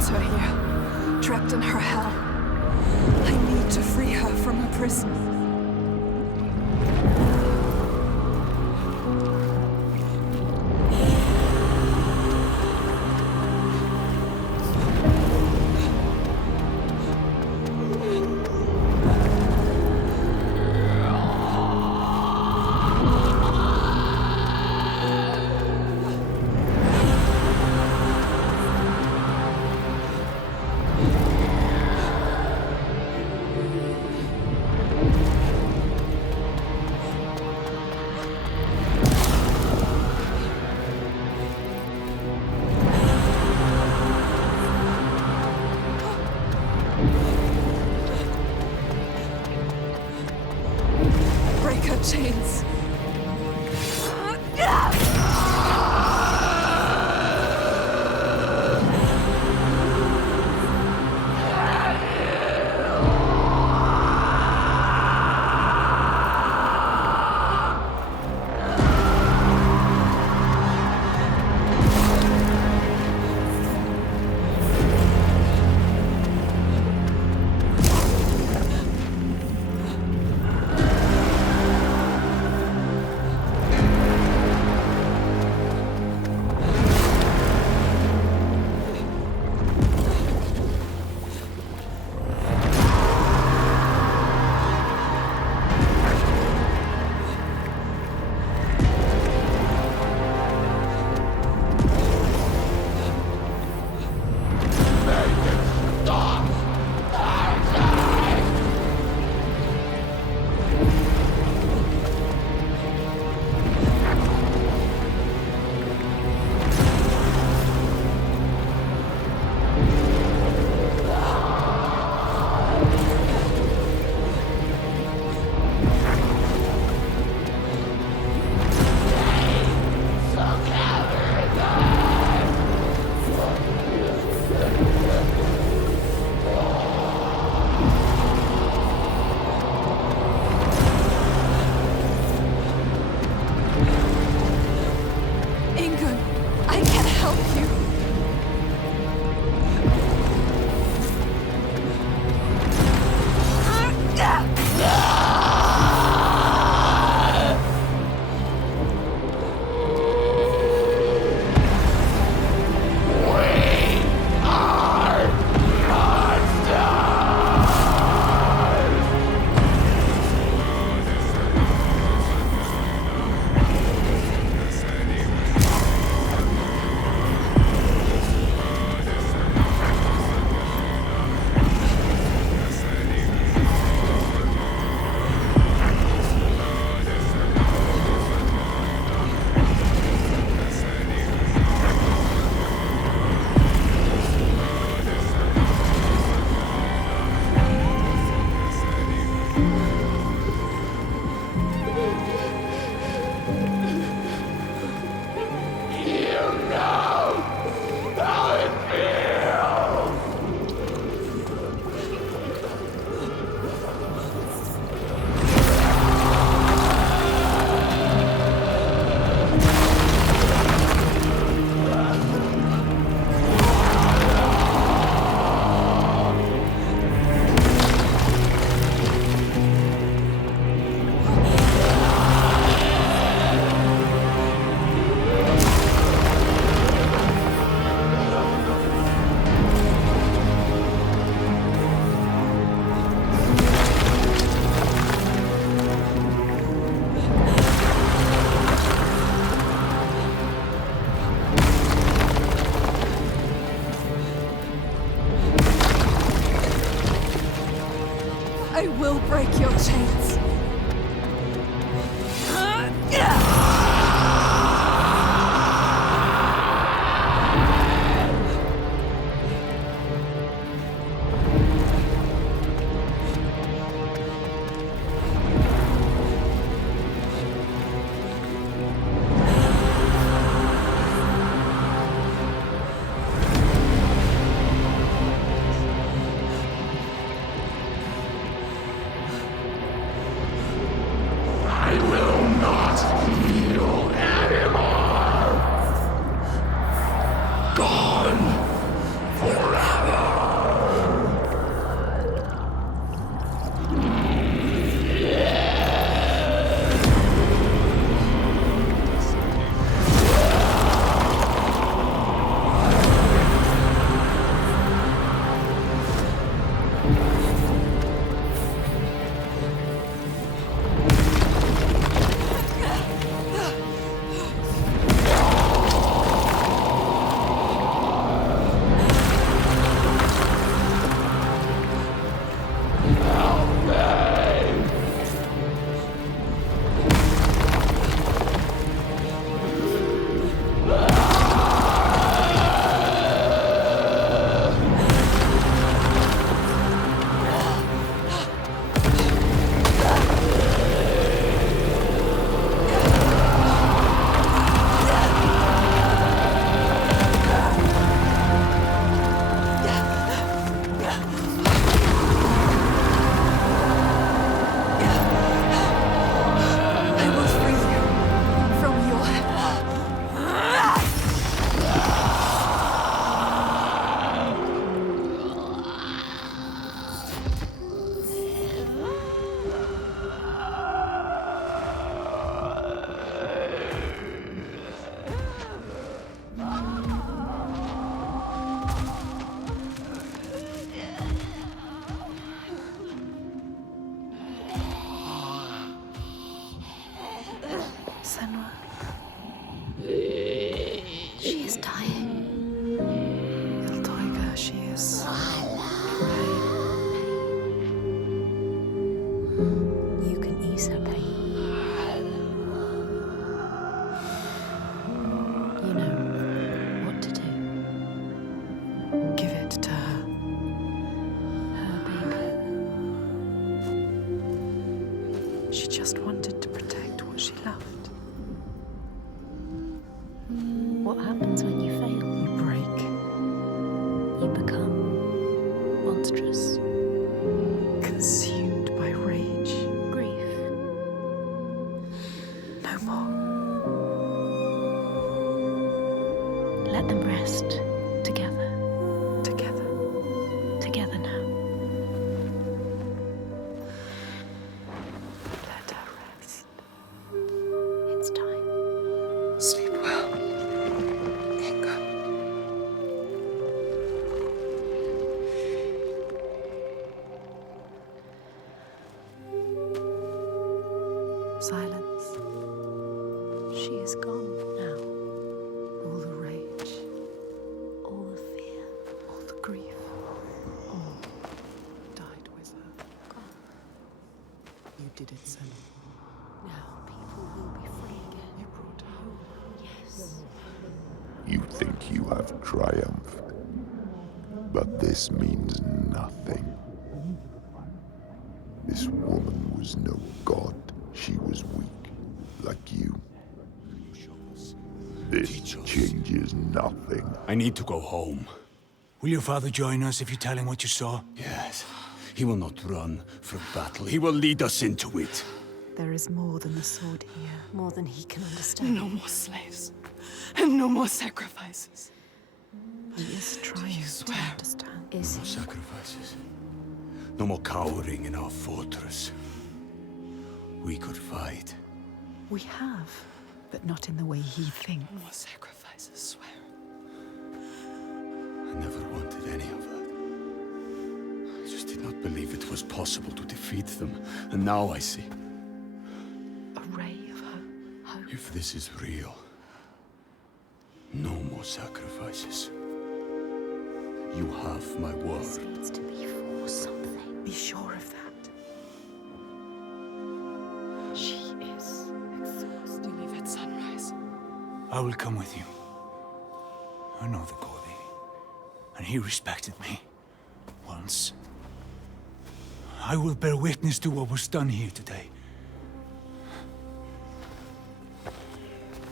wants her here, trapped in her hell. I need to free her from her prison. Chains. I will break your chains. Senua. She is dying. Iltoiga, she is in pain. You can ease her pain. You know what to do. Give it to her. Her baby. She just wanted to protect what she loved. What happens when you fail? You break. You become monstrous. Consumed by rage. Grief. No more. Let them rest together. Together. Together now. Let her rest. It's time. Sleep well. Inga. Silence. She is gone now. All the rage. All the fear. All the grief. All died with her. Gone. You did it, Senua. Now people will be free again. You brought her home. Yes. You think you have triumphed, but this means nothing. This woman was no god. She was weak, like you. This changes nothing. I need to go home. Will your father join us if you tell him what you saw? Yes. He will not run from battle. He will lead us into it. There is more than the sword here. More than he can understand. No more slaves. And no more sacrifices. He is trying to swear? understand. Is No he? sacrifices. No more cowering in our fortress. We could fight. We have, but not in the way he thinks. No more sacrifices, swear. I never wanted any of that. I just did not believe it was possible to defeat them. And now I see. A ray of hope. If this is real, no more sacrifices. You have my This word. needs to be for something. Be sure of that. She is exhausted. You leave at sunrise. I will come with you. I know the Gordy, and he respected me. Once. I will bear witness to what was done here today.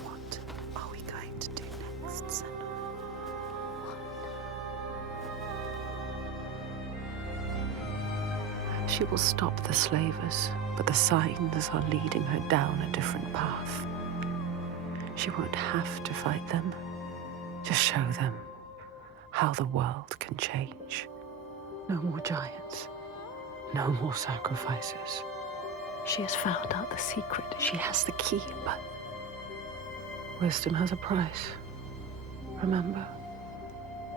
What are we going to do next, Senua? She will stop the slavers, but the signs are leading her down a different path. She won't have to fight them. Just show them how the world can change. No more giants. No more sacrifices. She has found out the secret. She has the key, but Wisdom has a price. Remember?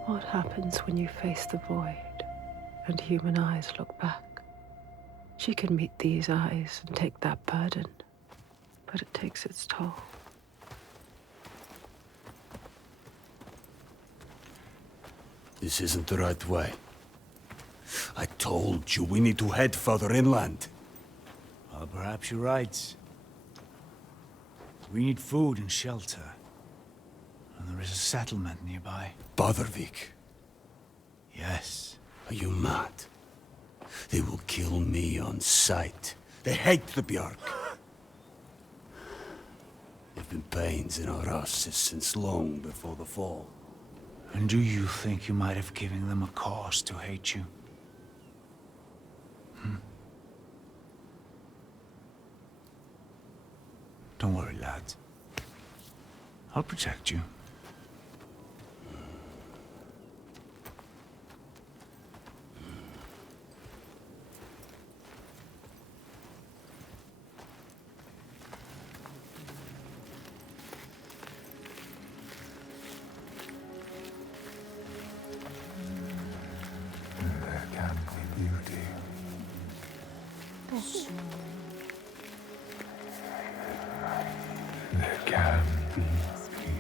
What happens when you face the void and human eyes look back? She can meet these eyes and take that burden, but it takes its toll. This isn't the right way. I told you we need to head further inland. Well, perhaps you're right. We need food and shelter. And there is a settlement nearby. Bothervik. Yes. Are you mad? They will kill me on sight. They hate the Björk. They've been pains in our houses since long before the fall. And do you think you might have given them a cause to hate you? Don't worry, lad. I'll protect you. There can be beauty. There can be peace.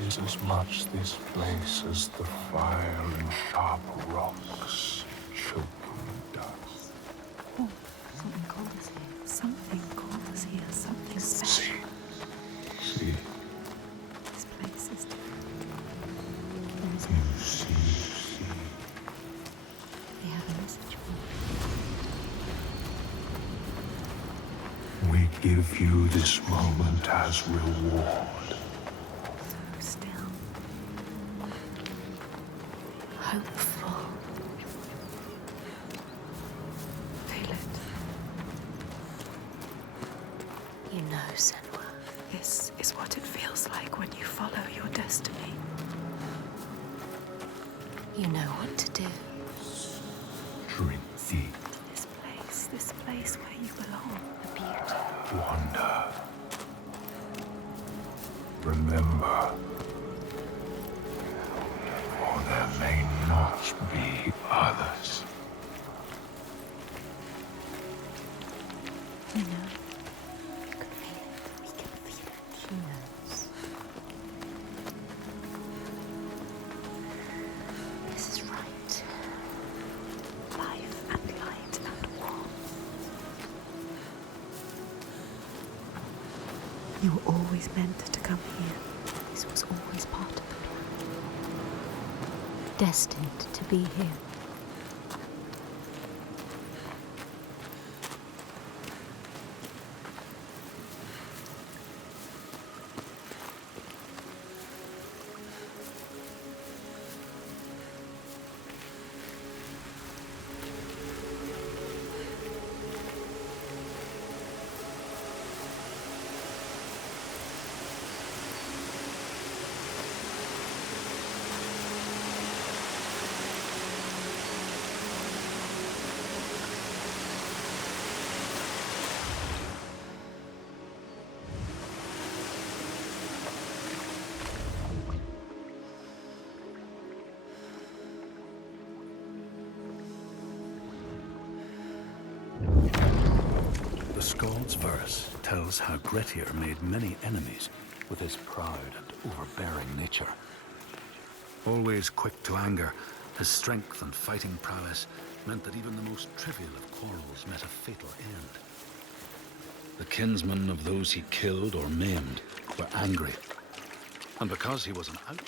It is as much this place as the fire and sharp rocks choking dust. oh, something called us here. Something called us here. Something special. See, This place is different. you see. They have a message for you. We give you this moment as reward. Still hopeful. Feel it. You know, Senua. This is what it feels like when you follow your destiny. You know what to do. Drink deep, This place where you belong. The beauty. wonder. Remember, or there may not be others. You know. You can feel it. We can feel it. She knows. This is right. Life and light and war. You were always meant to come here. This was always part of the plan. Destined to be here. The Skald's verse tells how Grettir made many enemies with his proud and overbearing nature. Always quick to anger, his strength and fighting prowess meant that even the most trivial of quarrels met a fatal end. The kinsmen of those he killed or maimed were angry, and because he was an outlaw,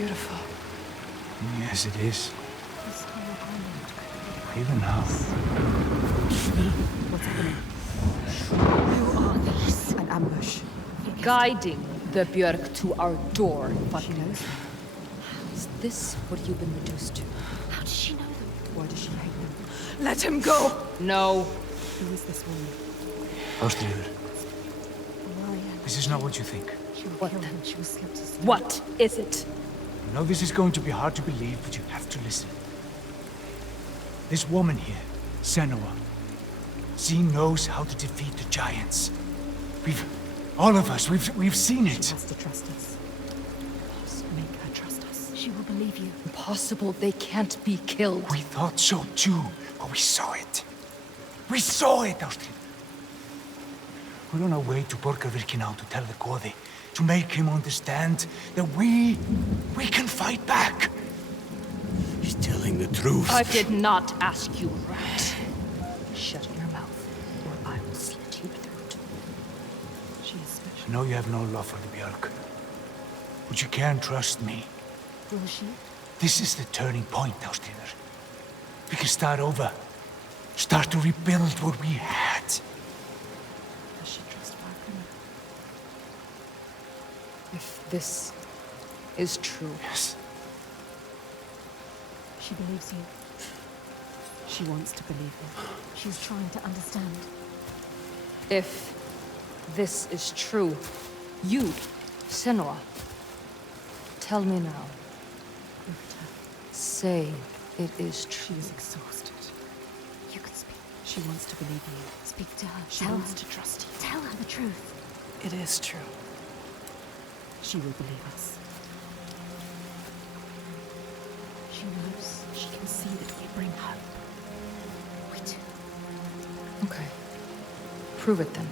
beautiful. Yes, it is. Even now. What's happening? Who are these? An ambush. Guiding the Björk to our door. But she knows. Is this what you've been reduced to? How does she know them? Why does she hate them? Let him go! No. Who is this woman? Ástríður, A warrior. this is not what you think. She will What kill then? him. She will slip to sleep. What is it? I know this is going to be hard to believe, but you have to listen. This woman here, Senua, she knows how to defeat the giants. All of us, we've seen She it. has to trust us. Make her trust us. She will believe you. Impossible. They can't be killed. We thought so too, but we saw it. We saw it, Ástríður. We're on our way to Borgarvirki now to tell the Goði, to make him understand that we can fight back. He's telling the truth. I did not ask you, rat. Shut your mouth, or I will slit your throat. She is special. I know you have no love for the Björk, but you can trust me. Will she? This is the turning point, Ástríður. We can start over. Start to rebuild what we had. Does she trust Valkyrie? If this is true, Yes. She believes you. She wants to believe you. She's trying to understand. if this is true, you, Senua, tell me now. Lift her. Say it is She true. is exhausted. You can speak. She wants to believe you. Speak to her. She wants to trust you. Tell her the truth. It is true. She will believe us. She knows. She can see that we bring hope. We do. Okay. Prove it then.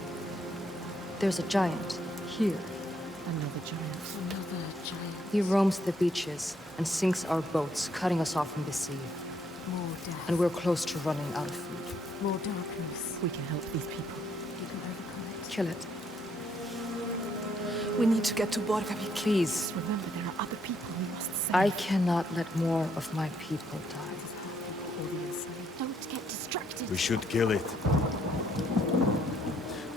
There's a giant here. Another giant. Another giant. He roams the beaches and sinks our boats, cutting us off from the sea. More death. And we're close to running out of food. More darkness. We can help these people. You can overcome it. Kill it. We need to get to Borgarvik. Please. Remember, there are other people we must save. I cannot let more of my people die. Don't get distracted. We should kill it.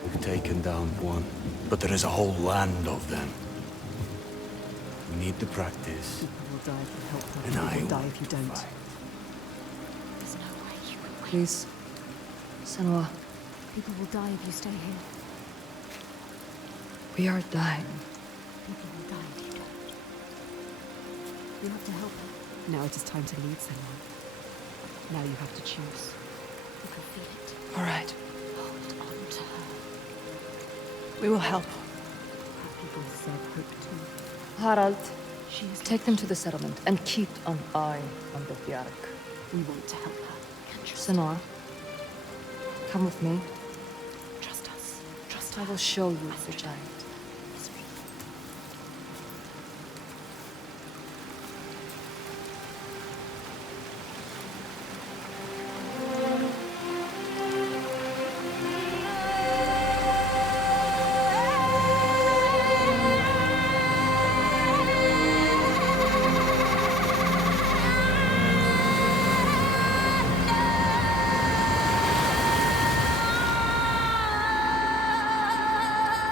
We've taken down one, but there is a whole land of them. We need to practice. People will die if you help her. And People I will die want if you to don't. fight. There's no way you can win. Please. Senua, People will die if you stay here. we are dying. People will die if you don't. You have to help her. Now it is time to lead someone. Now you have to choose. You can feel it. All right. Hold on to her. We will help. Her people deserve hope too. Harald, She is take them to the settlement and keep an eye on the Bjark. We want to help her. You can trust Senua, come with me. Trust us. Trust I her. will show you the giant.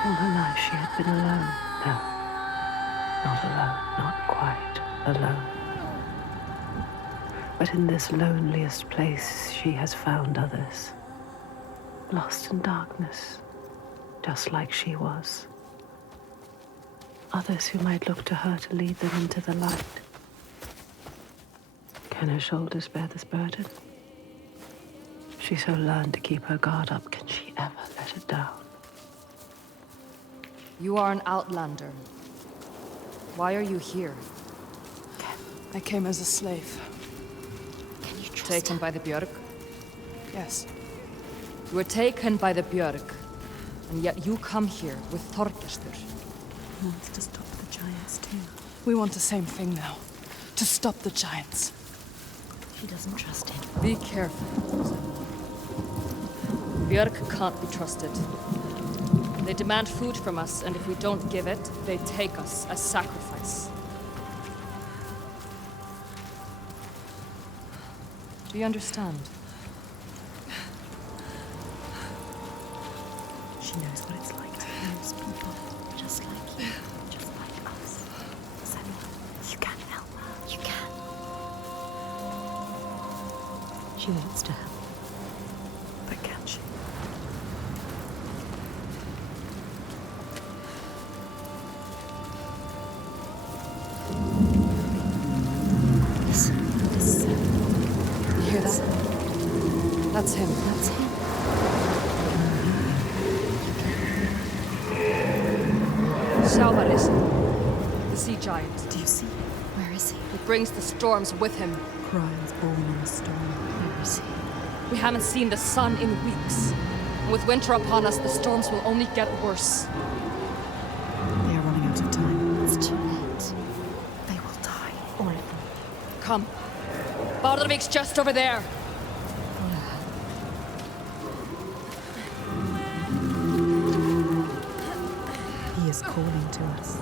All her life she had been alone. No, not alone, not quite alone. But in this loneliest place she has found others, lost in darkness, just like she was. Others who might look to her to lead them into the light. Can her shoulders bear this burden? She so learned to keep her guard up, can she ever let it down? You are an outlander. Why are you here? I came as a slave. Can you trust Taken her? by the Björk? Yes. You were taken by the Björk, and yet you come here with Þorgestur. He wants to stop the giants too. We want the same thing now. To stop the giants. She doesn't trust him. Be careful. Björk can't be trusted. They demand food from us, and if we don't give it, they take us as sacrifice. Do you understand? She knows what it's like to lose people. Just like you. Just like us. Senua, you can help her. You can. She wants to help. But can she? Listen. You hear that? That's him. That's him. Salvaris, the sea giant. Do you see? Where is he? He brings the storms with him. Cries born in a storm. Where is he? We haven't seen the sun in weeks. With winter upon us, the storms will only get worse. They are running out of time. It's too late. They will die. All of them. Come. Bardalvik's just over there. Follow her. He is calling to us.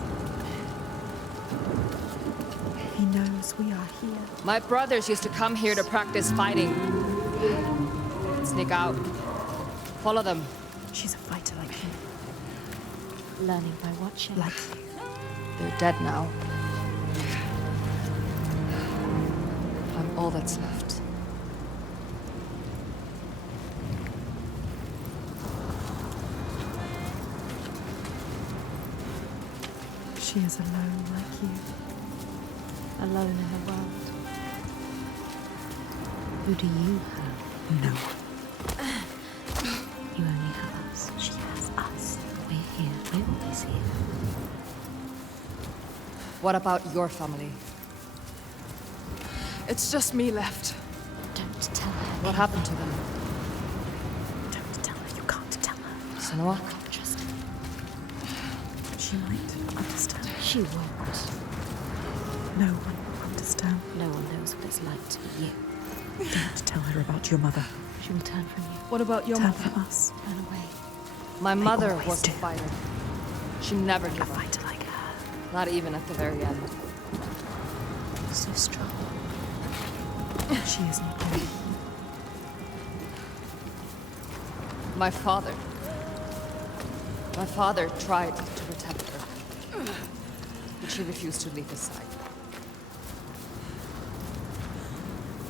He knows we are here. My brothers used to come here to practice fighting. Sneak out. Follow them. She's a fighter like him. Learning by watching. Like you. They're dead now. I'm all that's left. She is alone like you. Alone in the world. Who do you have? No. You only have us. She has us. We're here. We're always here. What about your family? It's just me left. Don't tell her. What happened to them? Don't tell her. You can't tell her. Senua? Trust me. She might understand. She won't. No one will understand. No one knows what it's like to be you. Don't tell her about your mother. She will turn from you. What about your Turn mother? from us. Run away. My mother always was do. a fighter. She never A gave up. fighter like her. Not even at the very end. So strong. She is not ready. My father tried to protect her, but she refused to leave his side.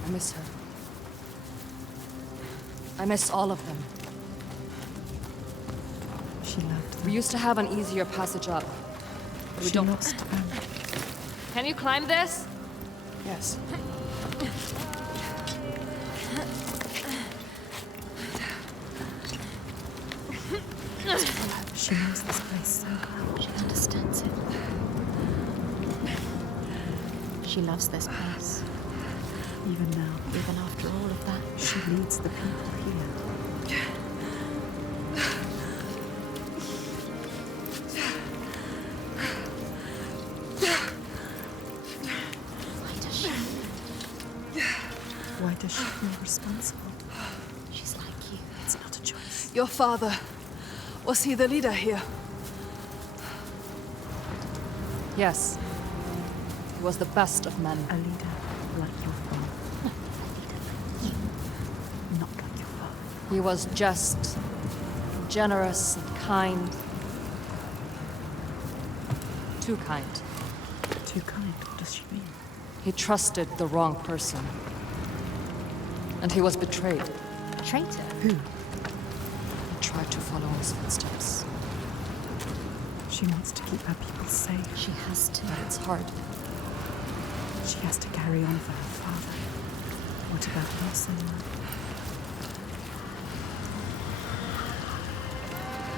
I miss her. I miss all of them. She loved them. We used to have an easier passage up. But we She don't. lost them. Can you climb this? Yes. She knows this place so well. She understands it. She loves this place. Even now, Even after all of that. she leads the people here. Why does she? Why does she feel responsible? She's like you. It's not a choice. Your father. Was he the leader here? Yes. He was the best of men. A leader like your father. Not like your father. He was just, generous and kind. Too kind. Too kind, what does she mean? He trusted the wrong person. And he was betrayed. Traitor. Who? He tried to follow in his footsteps. She wants to keep her people safe. She has to. But it's hard. She has to carry on for her father. What about your son?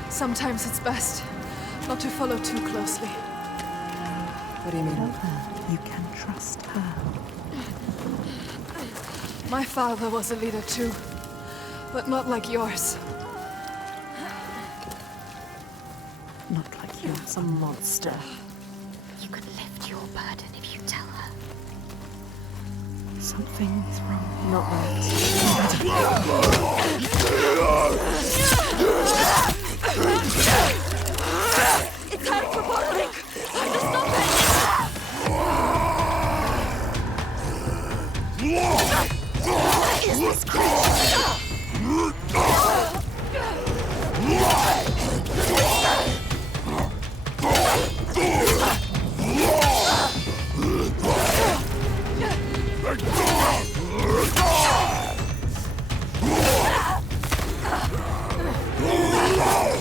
Sometimes it's best not to follow too closely. What do you mean? Tell her you can trust her. My father was a leader too, but not like yours. Not like yours. A monster. You can lift your burden if you tell her. Something is wrong. Not right. It's time for bottling! Time to stop it!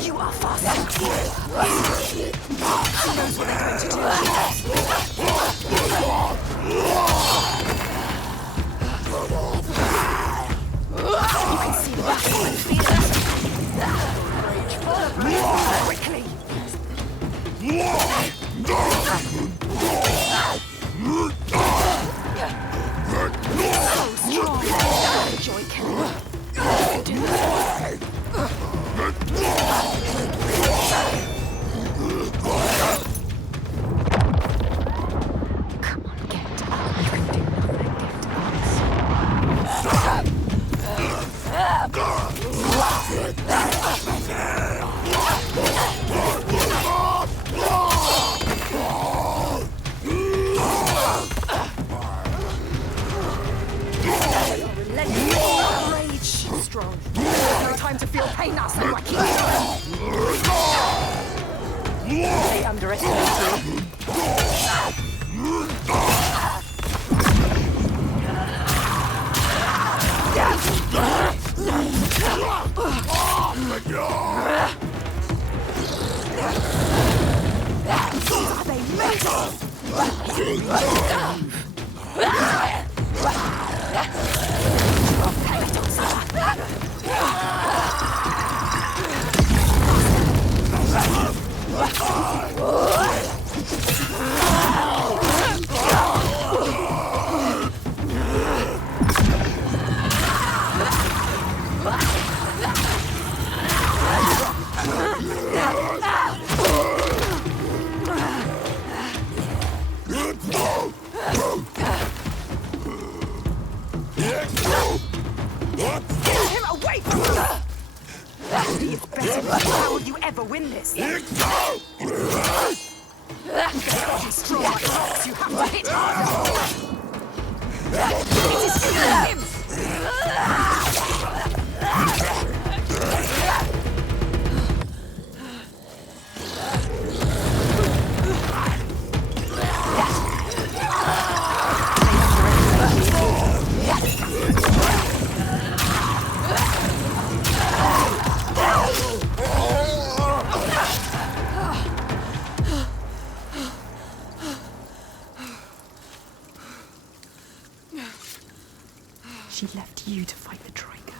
You are fast. She knows what they're going to do. You can see the battle and feel it. Rage for the quickly. So strong. Joy can do this. Come on, get up. You can do nothing. Rage strong. No time to feel pain now, so I keep going. They underestimate you. They How will you ever win this? Your body's strong like rocks. You have to hit harder. It is killing him. She left you to fight the Troika.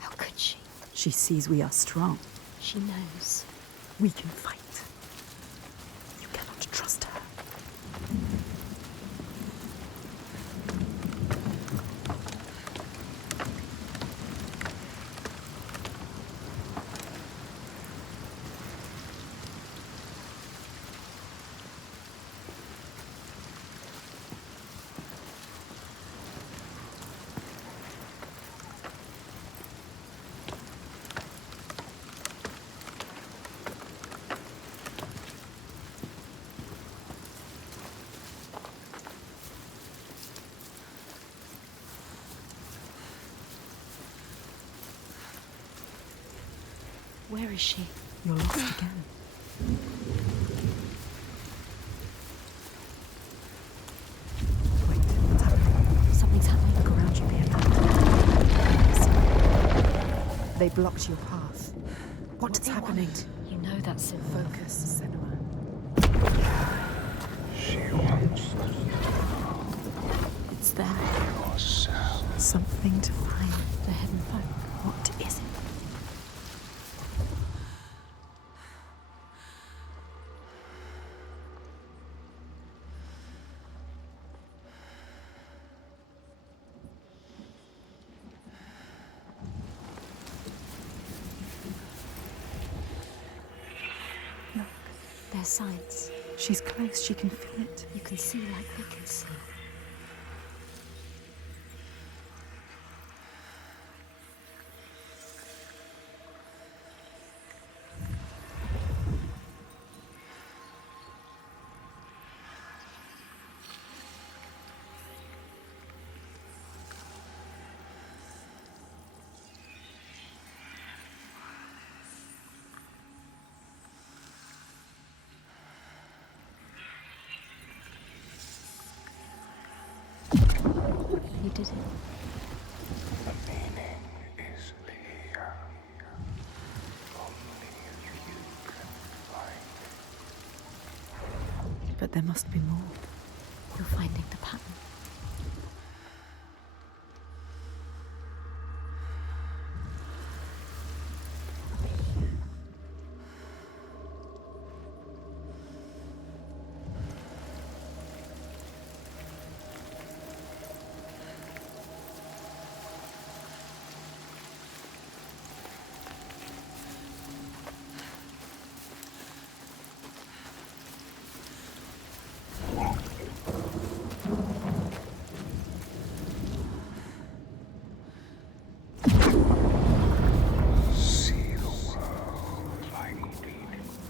How could she? She sees we are strong. She knows. We can fight. You cannot trust her. Where is she? You're lost again. Wait, what's happening? Something's happening. Look around you, Pierre. They blocked your path. What's happening? You know that's Senua. Focus, Senua. She wants to It's there. yourself. Something to find. The hidden folk. What is it? There's signs. She's close. She can feel it. You can see like they can see. You did it. The meaning is here. Only you can find it. But there must be more. You're finding the pattern.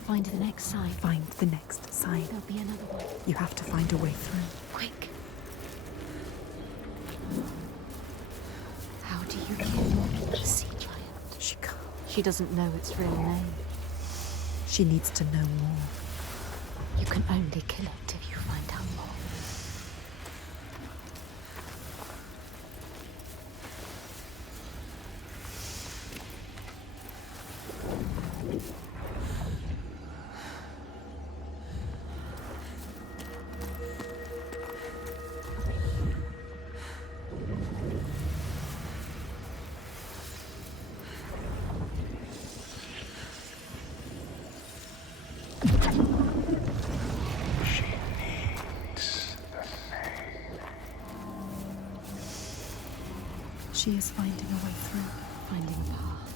Find the next sign. Find the next sign. There'll be another one. You have to find a way through. Quick. How do you kill the sea giant? She can't. She doesn't know its real name. She needs to know more. You can only kill it if you find out more. She is finding a way through. Finding a path.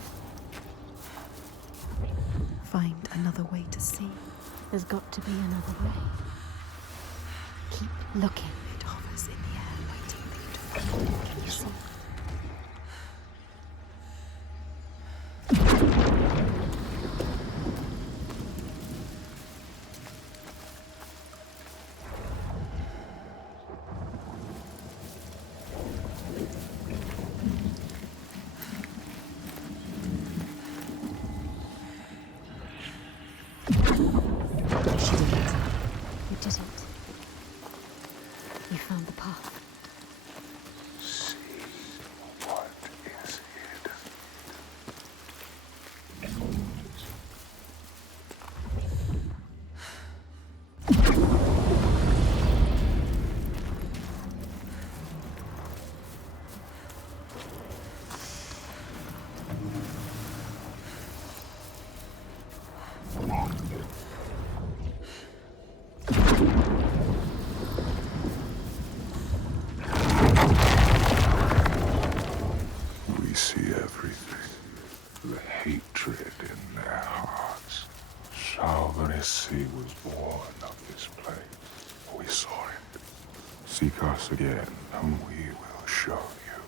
Find another way to see. There's got to be another way. Keep looking. It hovers in the air, waiting for you to find it. Can you see? You did it. You found the path. See what is hidden. We see everything. The hatred in their hearts. Salvaresi was born of this place. We saw it. Seek us again, and we will show you.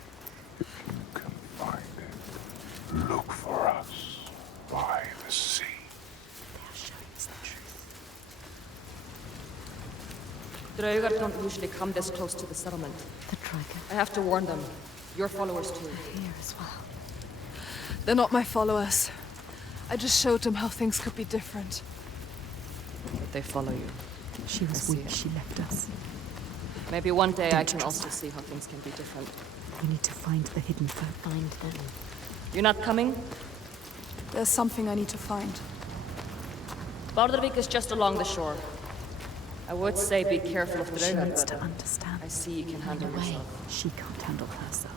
If you can find it, look for us by the sea. They're showing us the truth. Draugar don't usually come this close to the settlement. The dragon. I have to warn them. Your followers too. Here as well. They're not my followers. I just showed them how things could be different. But they follow you. She was weak. She left us. Maybe one day I can also see how things can be different. We need to find the hidden folk. Find them. You're not coming? There's something I need to find. Bardavik is just along the shore. I would say be careful of She Draugar, needs but to understand. I see you can handle Run away. yourself. She can't handle herself.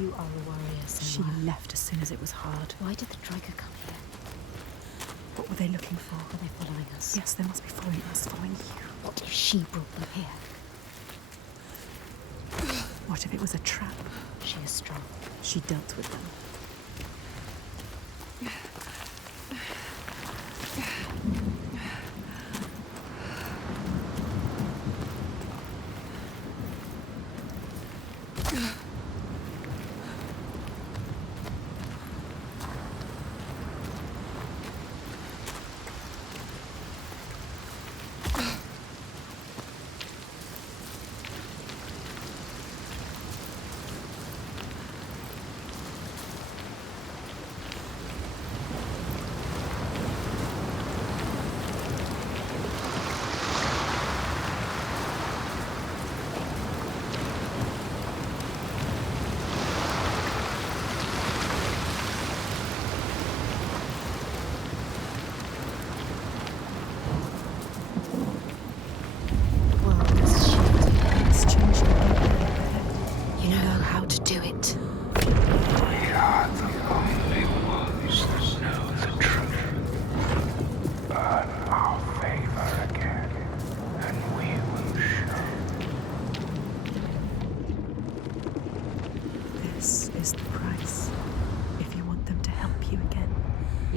You are a warrior, She Senua. left as soon as it was hard. Why did the dragon come here? What were they looking for? Were they following us? Yes, they must be following us, following you. What if she brought them here? What if it was a trap? She is strong. She dealt with them.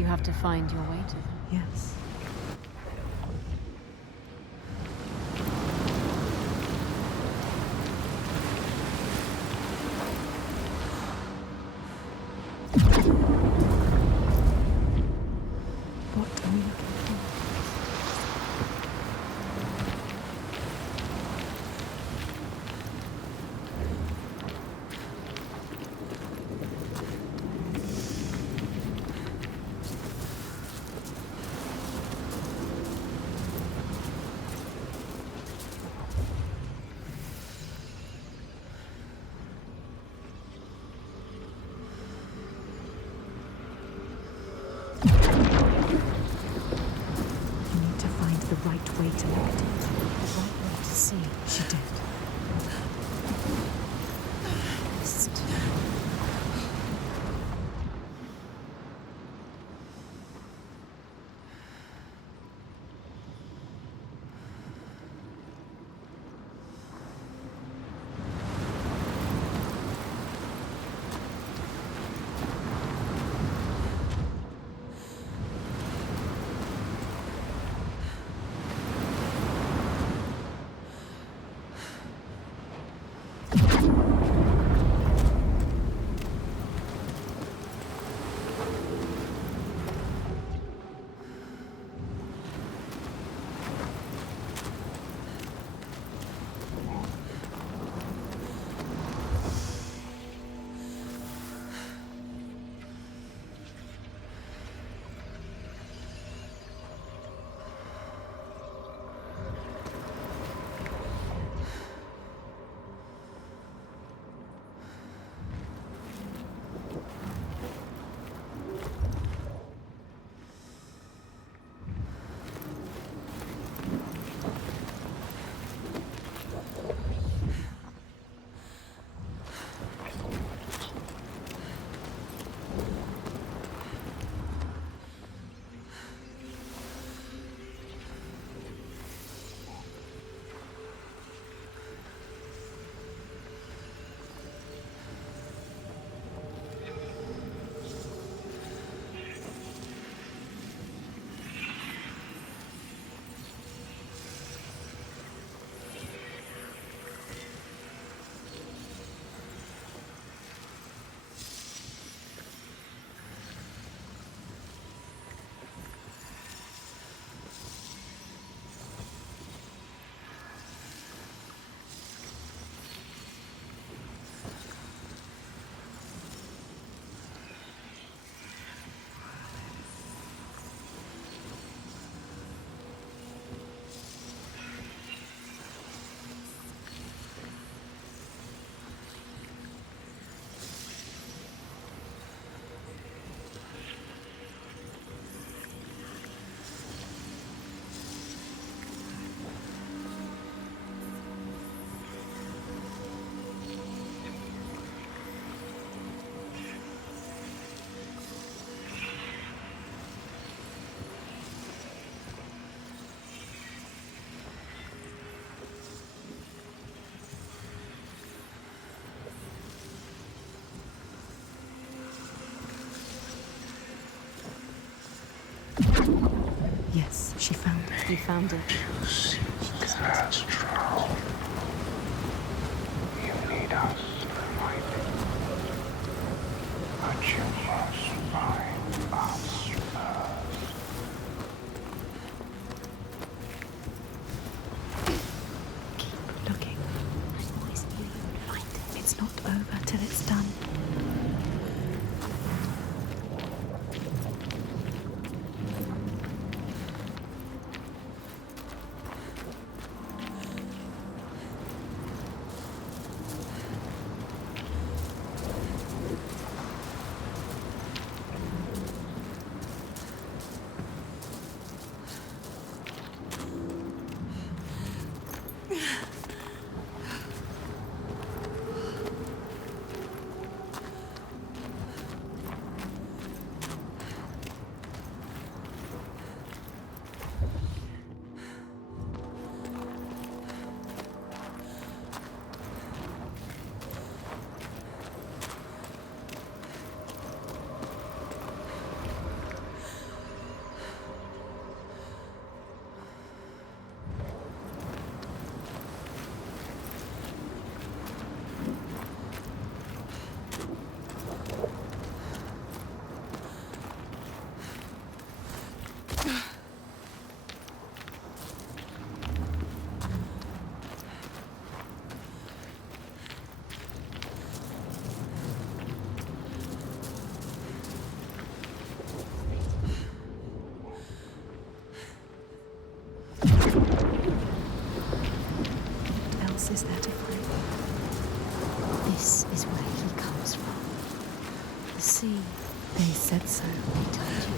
You have to find your way to them. Yes. What are we looking for? The right way to look at it. The right way to see. She did. List. Yes, she found it. You found it. You seek Astral. You need us reminding. But you must find us first. Keep looking. I always knew you would find it. It's not over till it's done. see, they said so. I told you.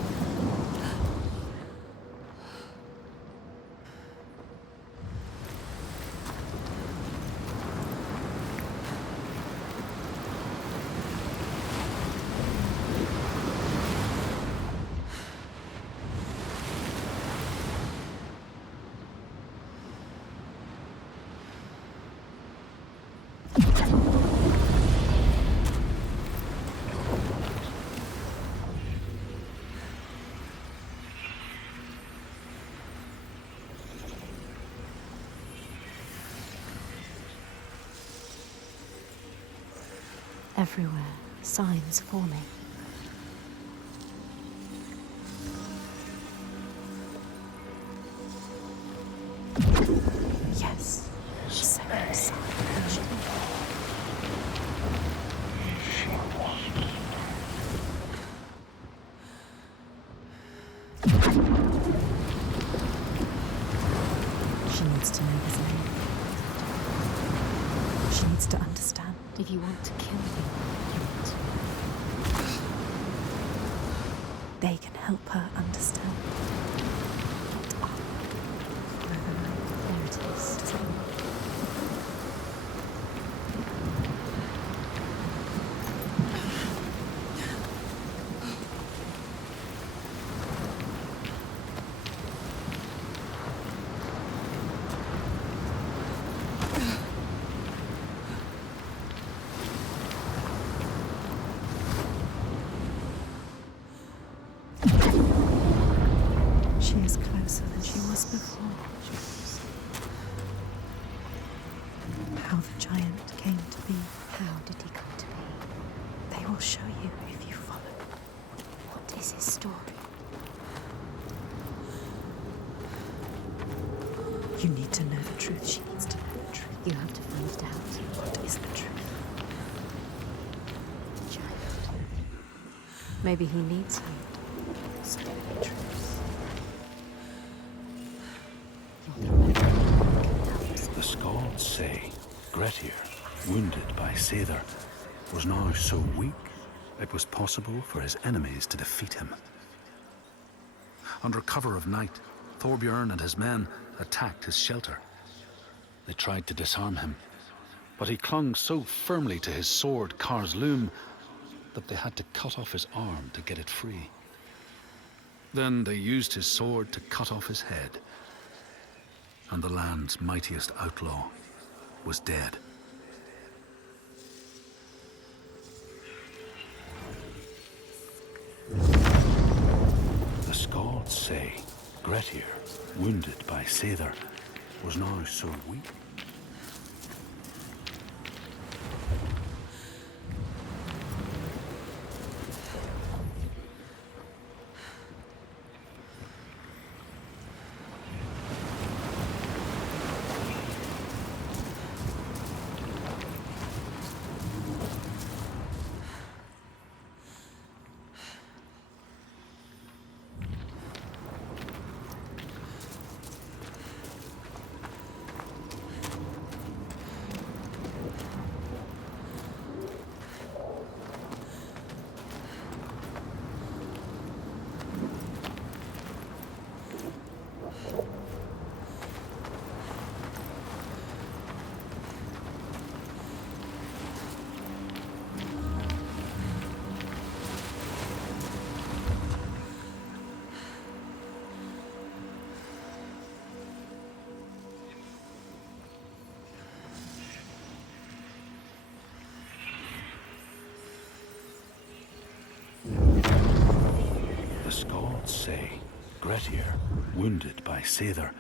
Everywhere, signs forming. Yes, second sign. She needs to know his name. She needs to understand. If you want to kill him, they can help her understand. There it is. She is closer than she was before. How the giant came to be. How did he come to be? They will show you if you follow. What is his story? You need to know the truth. She needs to know the truth. You have to find it out. What is the truth? Giant. Maybe he needs her. So many truths. The Skalds say Grettir, wounded by Seithr, was now so weak it was possible for his enemies to defeat him. Under cover of night, Thorbjorn and his men attacked his shelter. They tried to disarm him, but he clung so firmly to his sword, Kar's loom, that they had to cut off his arm to get it free. Then they used his sword to cut off his head, and the land's mightiest outlaw was dead. The Skalds say Grettir, wounded by Seithr, was now so weak. The Skalds say Grettir, wounded by Seithr,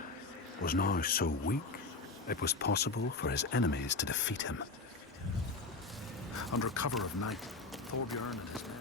was now so weak it was possible for his enemies to defeat him. Under cover of night, Thorbjorn and his men...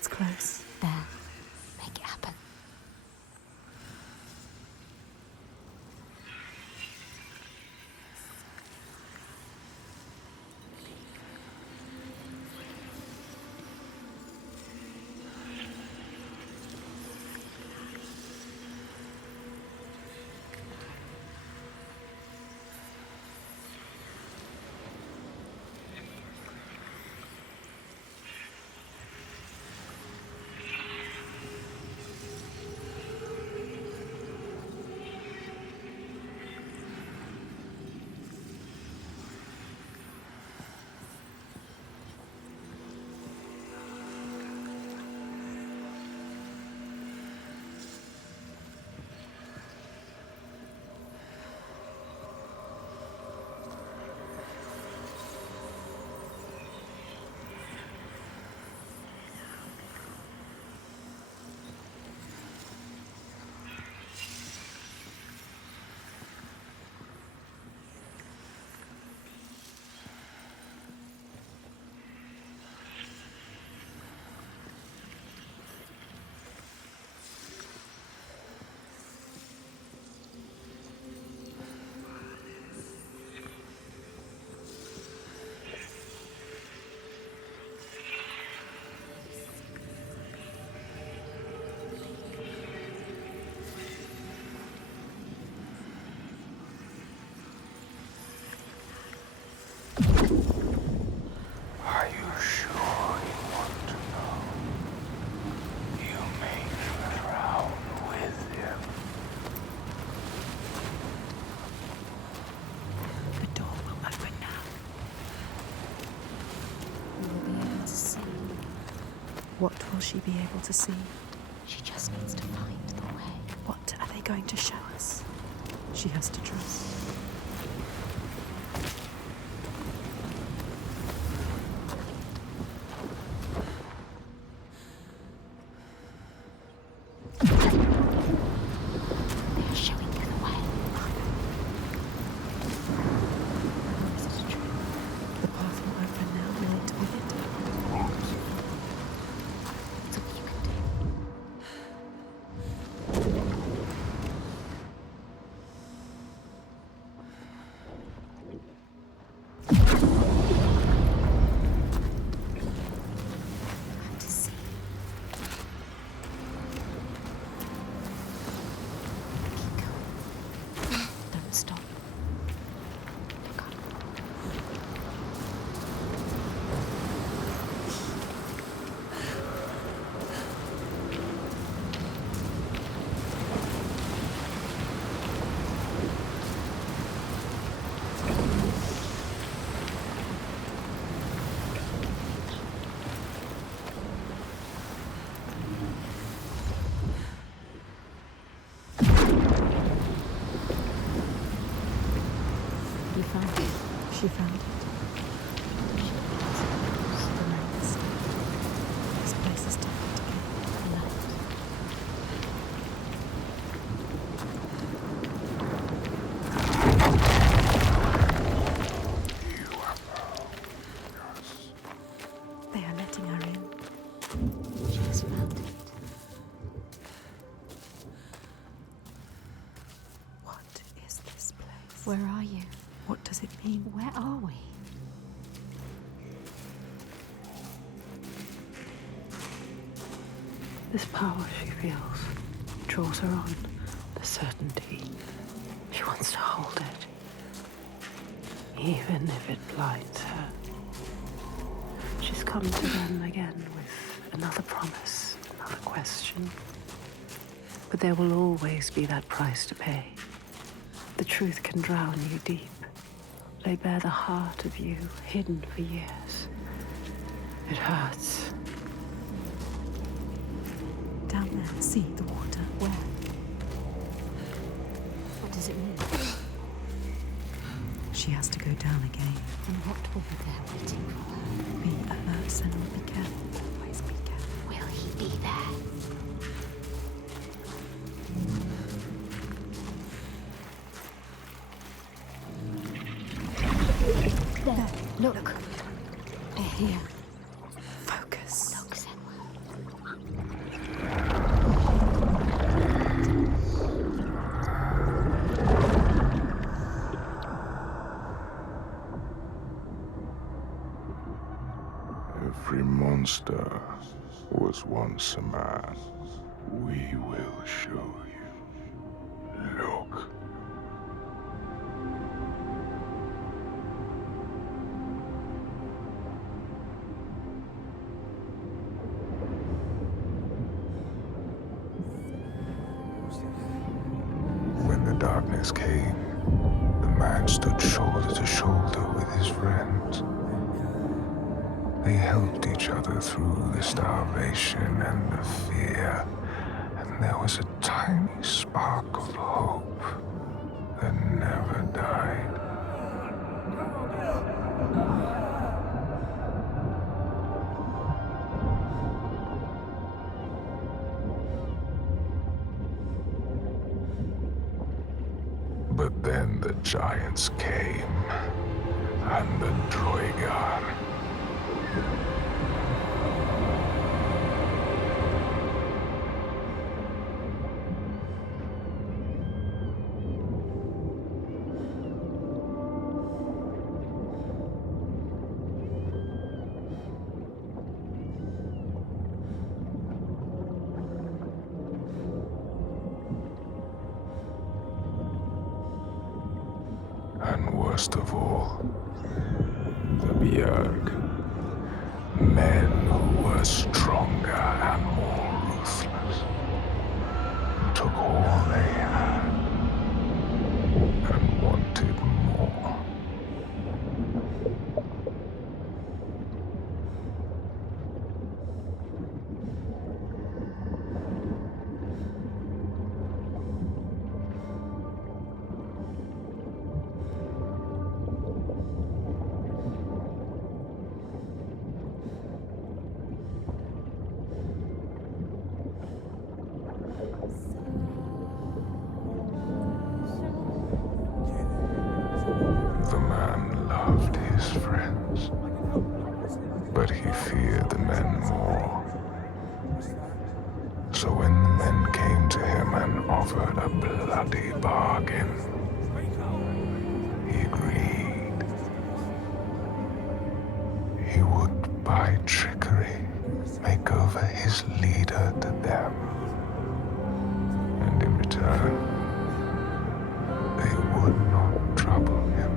It's close. There. Make it happen. Are you sure you want to know? You may drown with him. The door will open now. We will be able to see. What will she be able to see? She just needs to find the way. What are they going to show us? She has to trust. They are showing you the way. Is it true? The path will open now. Will it with it? It's all you can do. Have to see. Keep going. Don't stop. Look up. You found it. She found it. The next. This place is different again. They are letting her in. She has found it. What is this place? Where are you? What does it mean? Where are we? This power she feels draws her on. The certainty. She wants to hold it. Even if it blinds her. She's come to them again with another promise, another question. But there will always be that price to pay. The truth can drown you deep. Lay bare the heart of you, hidden for years. It hurts. Down there, see the water. Where? What does it mean? She has to go down again. And what will be there waiting for her? Be alert, Senua. Be careful. Always be careful. Will he be there? There. Look. They're here. Focus. Look, Senua. monster was once a man. We will show you. Look. When the darkness came, the man stood shoulder to shoulder with his friends. They helped each other through the starvation and the fear, and there was a tiny spark of hope that never died. But then the giants came, and the Droigar. And worst of all, the Bjerg. Men who were stronger and more ruthless. Took all they had and wanted more. The man loved his friends, but he feared the men more. So when the men came to him and offered a bloody bargain, he agreed. He would, by trickery, make over his leader to them. And in return, they would not trouble him.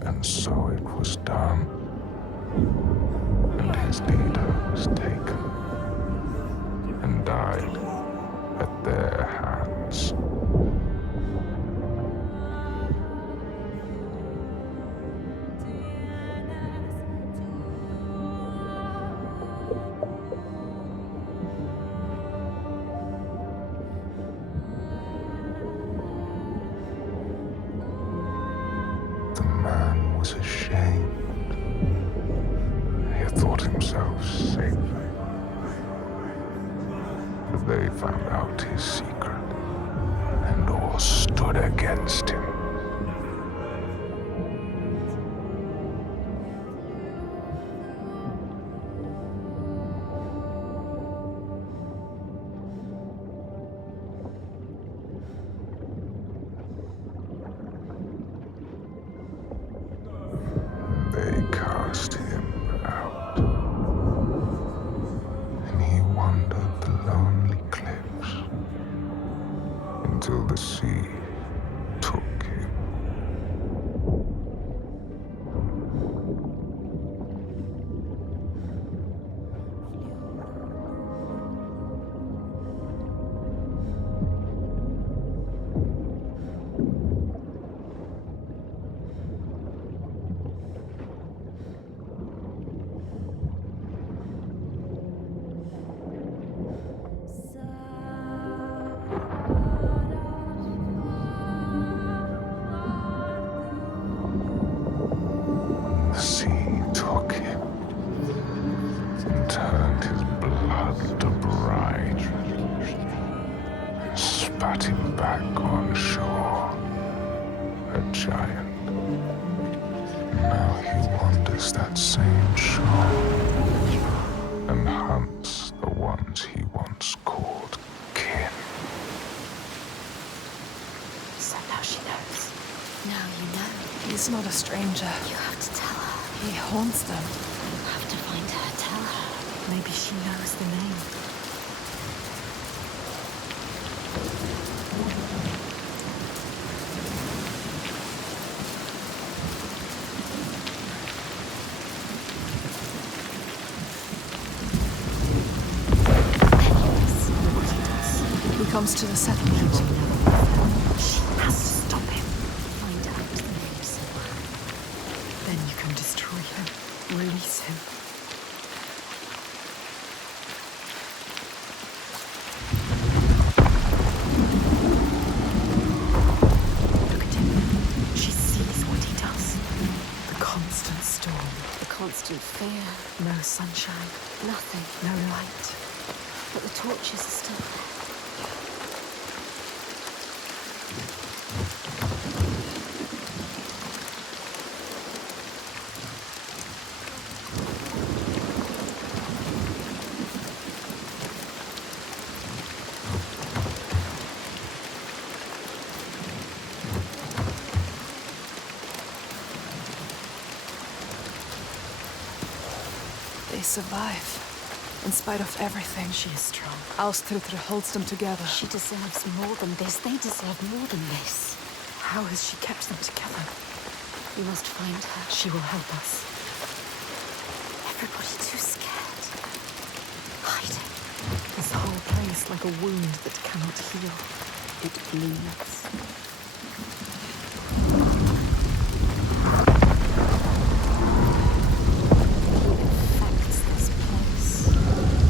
And so it was done, and his leader was taken and died at their hands. The man was ashamed. He had thought himself safe. But they found out his secret, and all stood against him. They cast him out, and he wandered the lonely cliffs until the sea took him. The sea took him and turned his blood to brine and spat him back on shore, a giant. Now he wanders that same shore and hunts the ones he once called kin. So now she knows. Now you know. He's not a stranger. You have to tell her. He haunts them. You have to find her. Tell her. Maybe she knows the name. He comes to the settlement. She has to stop him. Find out the name somewhere. Then you can destroy him. Release him. Look at him. She sees what he does. The constant storm. The constant fear. No sunshine. Nothing. No light. But the torches are still there. They survive. In spite of everything. She is strong. Ástríður holds them together. She deserves more than this. They deserve more than this. How has she kept them together? We must find her. She will help us. Everybody too scared. Hiding. This whole place like a wound that cannot heal. It bleeds. Infects this place.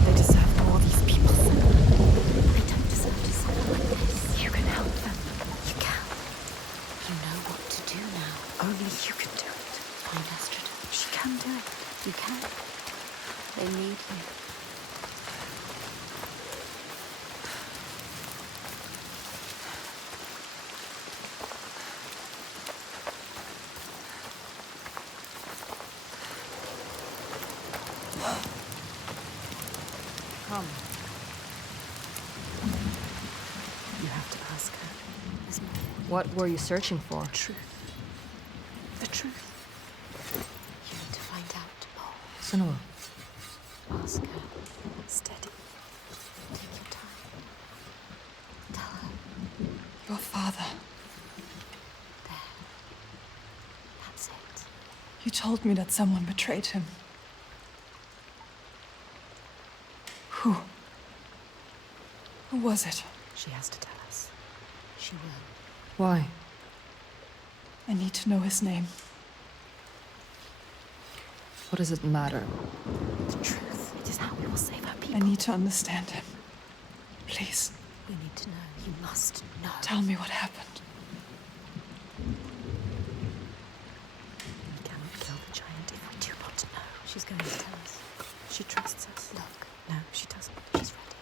They deserve more, these people. They don't deserve to suffer like this. You can help them. You can. You know what to do now. Only you can do it. Find Astrid. She can do it. You can. They need you. Come. You have to ask her. There's more. What were you searching for? Truth. The truth. You need to find out more. Senua. Ask her. Steady. Take your time. Tell her. Your father. There. That's it. You told me that someone betrayed him. Who? Who was it? She has to tell us. She will. Why? I need to know his name. What does it matter? The truth. It is how we will save our people. I need to understand him. Please, We need to know. You must know. tell me what happened. We cannot kill the giant if we do not know. She's going to tell us. She trusts us. Look. No, she doesn't. She's ready.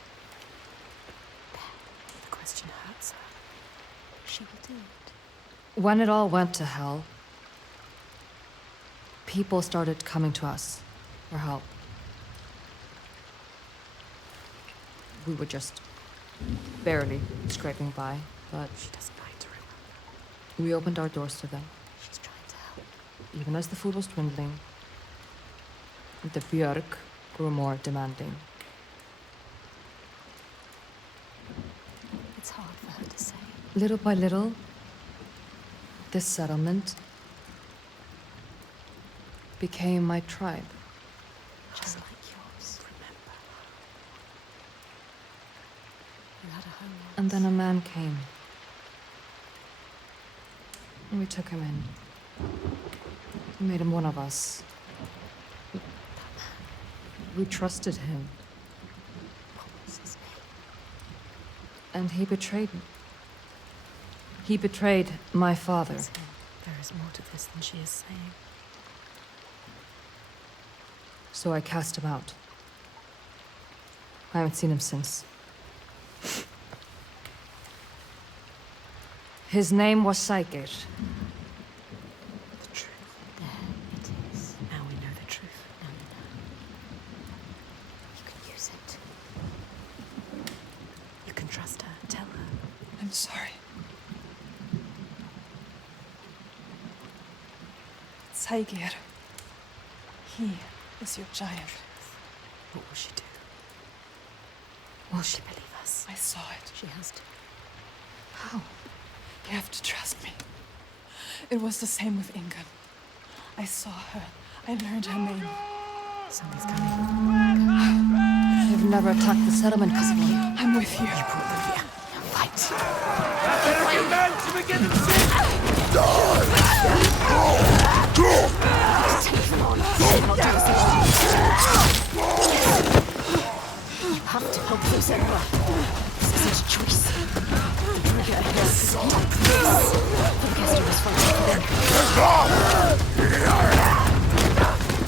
There. The question hurts her. She will do it. When it all went to hell, people started coming to us for help. We were just barely scraping by, but She doesn't like to remember. we opened our doors to them. She's trying to help. Even as the food was dwindling, the björk grew more demanding. It's hard for her to say. Little by little, this settlement became my tribe. Just like yours. Remember. You had a home once. And then a man came. And we took him in. We made him one of us. We trusted him. What was his name? And he betrayed me. He betrayed my father. It's him. There is more to this than she is saying. So I cast him out. I haven't seen him since. His name was Saga. The truth. There. trust her. Tell her. I'm sorry. Saga. He is your giant. What will she do? Will she believe us? I saw it. She has to. How? You have to trust me. It was the same with Inga. I saw her. I learned her name. Somebody's coming. They've never attacked the settlement because of you. I'm with you. You brought them here. Now fight. Take them on. Not do this alone. You have to help them, Senua. This isn't a choice. The trigger ahead is for the guest who was fighting for them.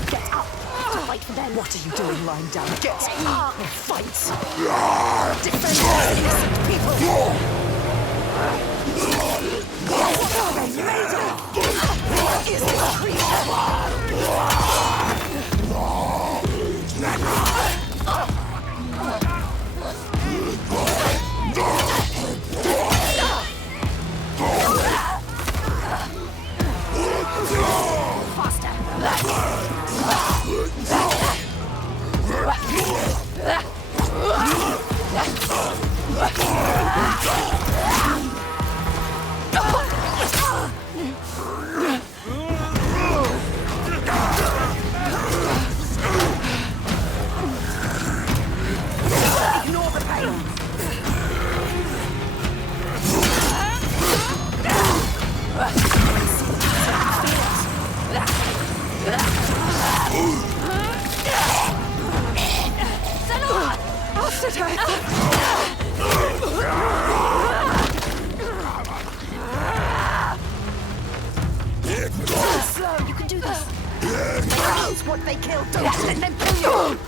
Get up! To fight for them. What are you doing lying down? Get up and fight! Defend the innocent people! What are they made of? What is this creature? Ignore the pain. Slow, you can do this. That's what they kill. Don't let them kill you.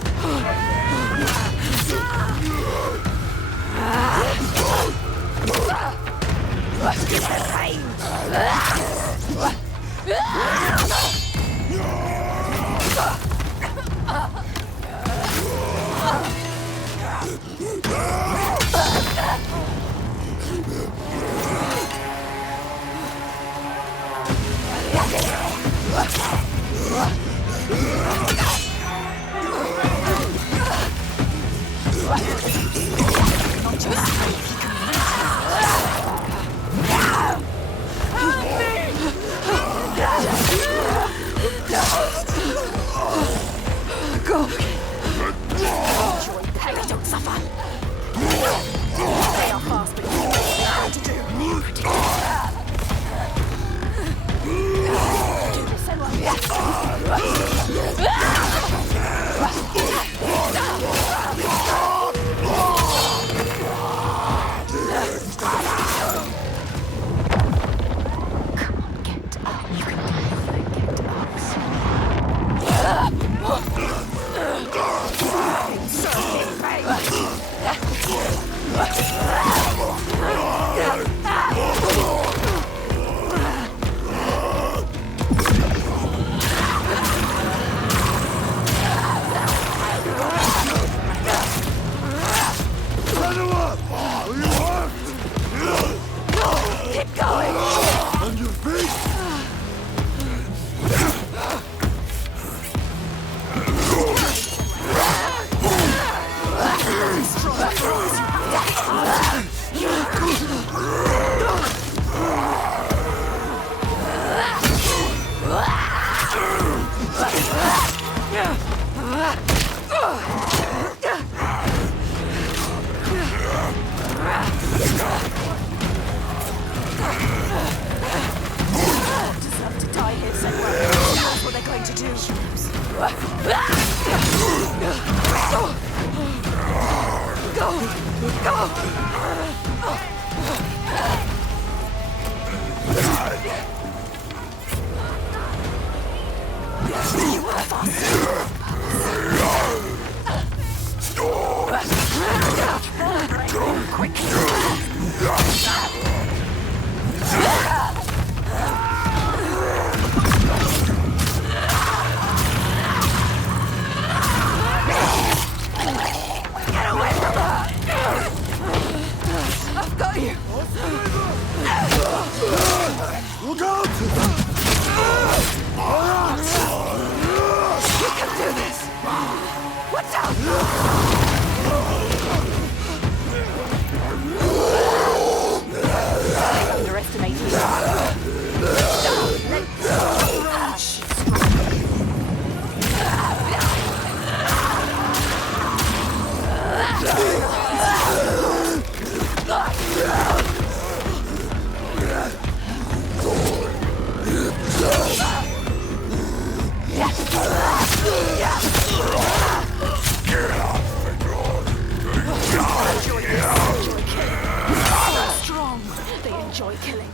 Go. Don't suffer. They are fast, but you know what to do. Keep going! On your feet! Look out! We can do this! Watch out! I underestimate you. Strong. They enjoy killing.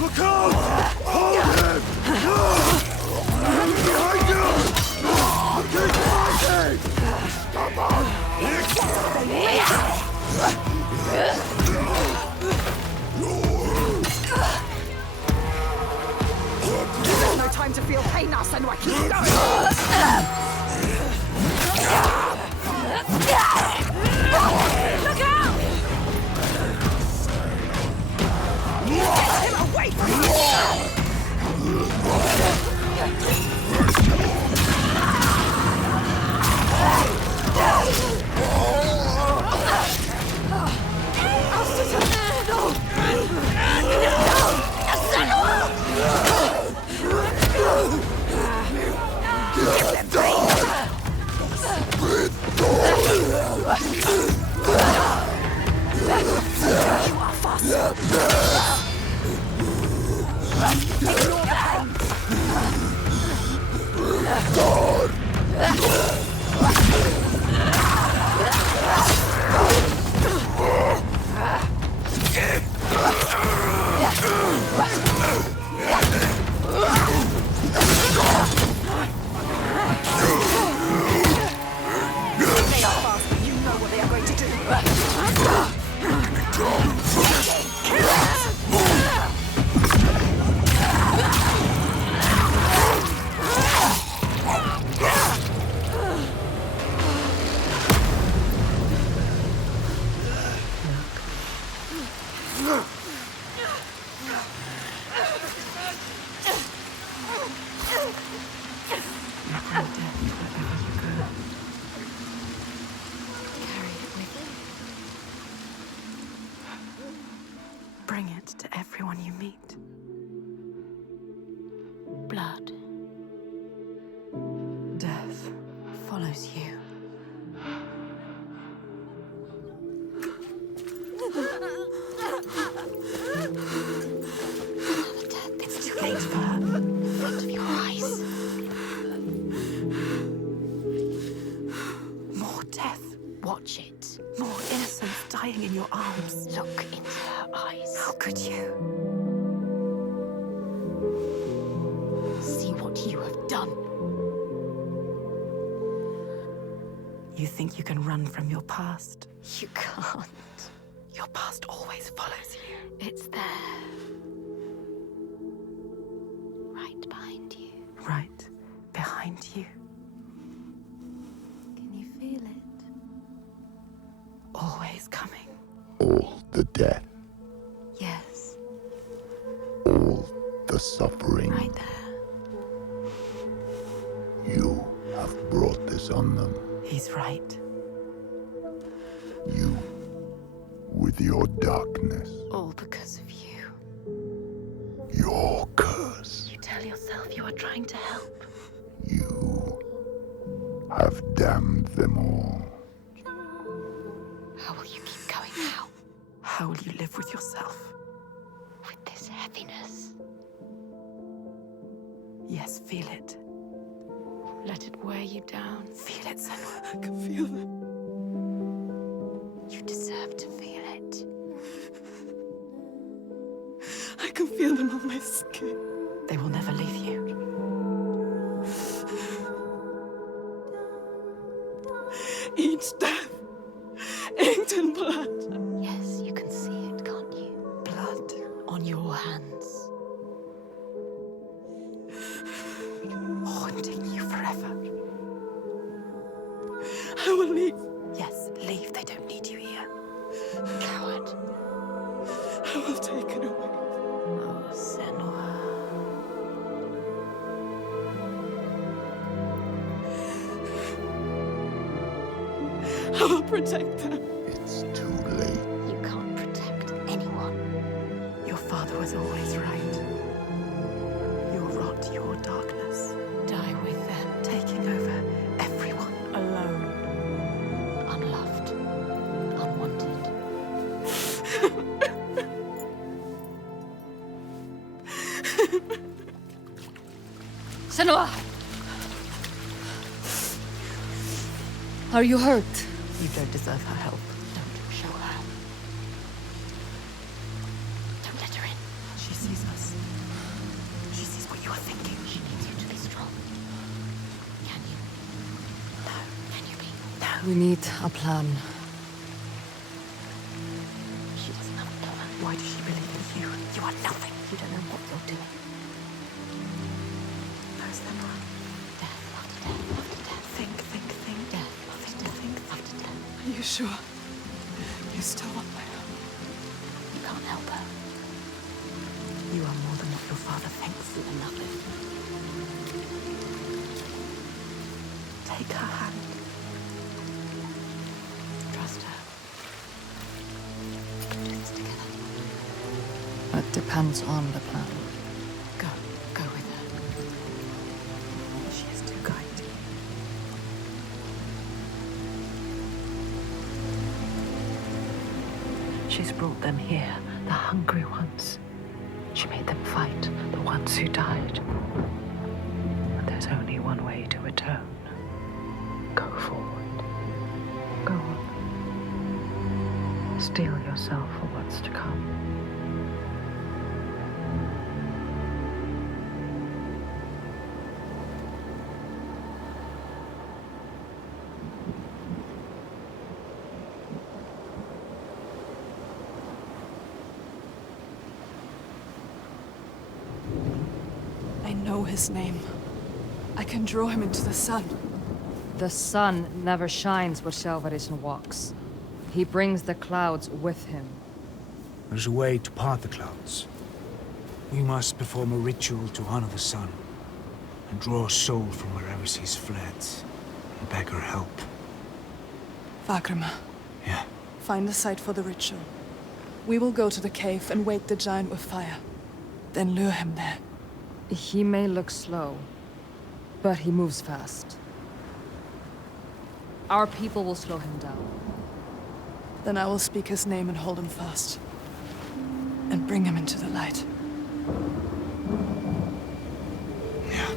Look out! Hold him! Behind you! Keep fighting! Come on! There's no time to feel pain now, Senua. Keep going! Look out! Get him away from us! Bring it to everyone you meet. Blood. Death follows you. It's too late for her. In front of your eyes. More death. Watch it. More innocence dying in your arms. Look into her eyes. How could you? See what you have done. You think you can run from your past? You can't. Your past always follows you. It's there. Right behind you. Right behind you. Can you feel it? Always coming. All the death, Yes. all the suffering. Right there. You have brought this on them. He's right. You, with your darkness, All because of you. your curse. You tell yourself you are trying to help. You have damned them all. How will you keep going now? How will you live with yourself? With this heaviness. Yes, feel it. Let it wear you down. Feel it, Senua. I can feel it. You on my skin. They will never leave you. Each death inked in blood. Yes, you can see it, can't you? Blood on your hands. Haunting you forever. I will leave. Yes, leave. They don't need you here. Coward. I will take it away. Oh, Senua. I will protect them. It's too late. You can't protect anyone. Your father was always right. You'll rot your darkness. Die with them, taking over everyone alone. Unloved. Unwanted. Senua! Are you hurt? You don't deserve her help. Don't show her. Don't let her in. She sees us. She sees what you are thinking. She needs you to be strong. Can you? No. Can you be? No. We need a plan. She doesn't have a plan. Why does she believe in you? You are nothing. You don't know what you're doing. How's that one? Death after death after death. Think. Death after death. Are you sure? You still want my help? You can't help her. You are more than what your father thinks. You are nothing. Take her hand. Trust her. Do this together. That depends on the plan. Go with her. She is too kind. She's brought them here, the hungry ones. She made them fight, the ones who died. But there's only one way to atone. Go forward. Go on. Steel yourself for what's to come. I know his name. I can draw him into the sun. The sun never shines where Salvation walks. He brings the clouds with him. There's a way to part the clouds. We must perform a ritual to honor the sun, and draw a soul from wherever she's fled, and beg her help. Vagrima. Yeah. Find a site for the ritual. We will go to the cave and wake the giant with fire. Then lure him there. He may look slow, but he moves fast. Our people will slow him down. Then I will speak his name and hold him fast. And bring him into the light. Yeah.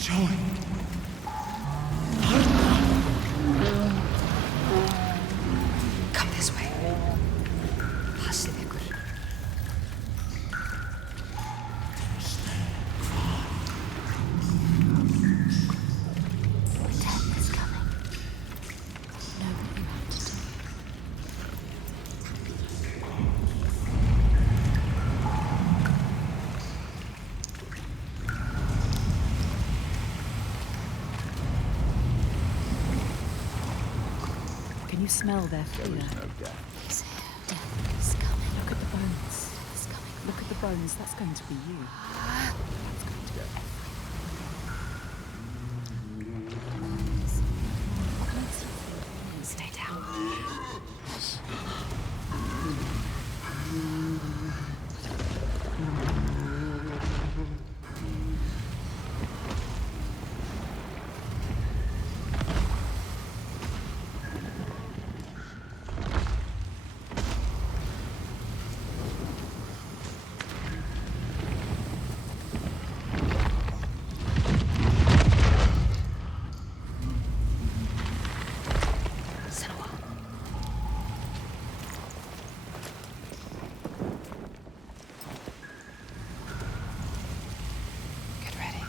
Come this way. Passið ykkur. Death is coming. Know what you have to do. Can you smell their fear? There is no death. He's here. Death is coming. Look at the bones. Death is coming. Look at the bones. That's going to be you. That's going to be Stay down. Senua. Get ready.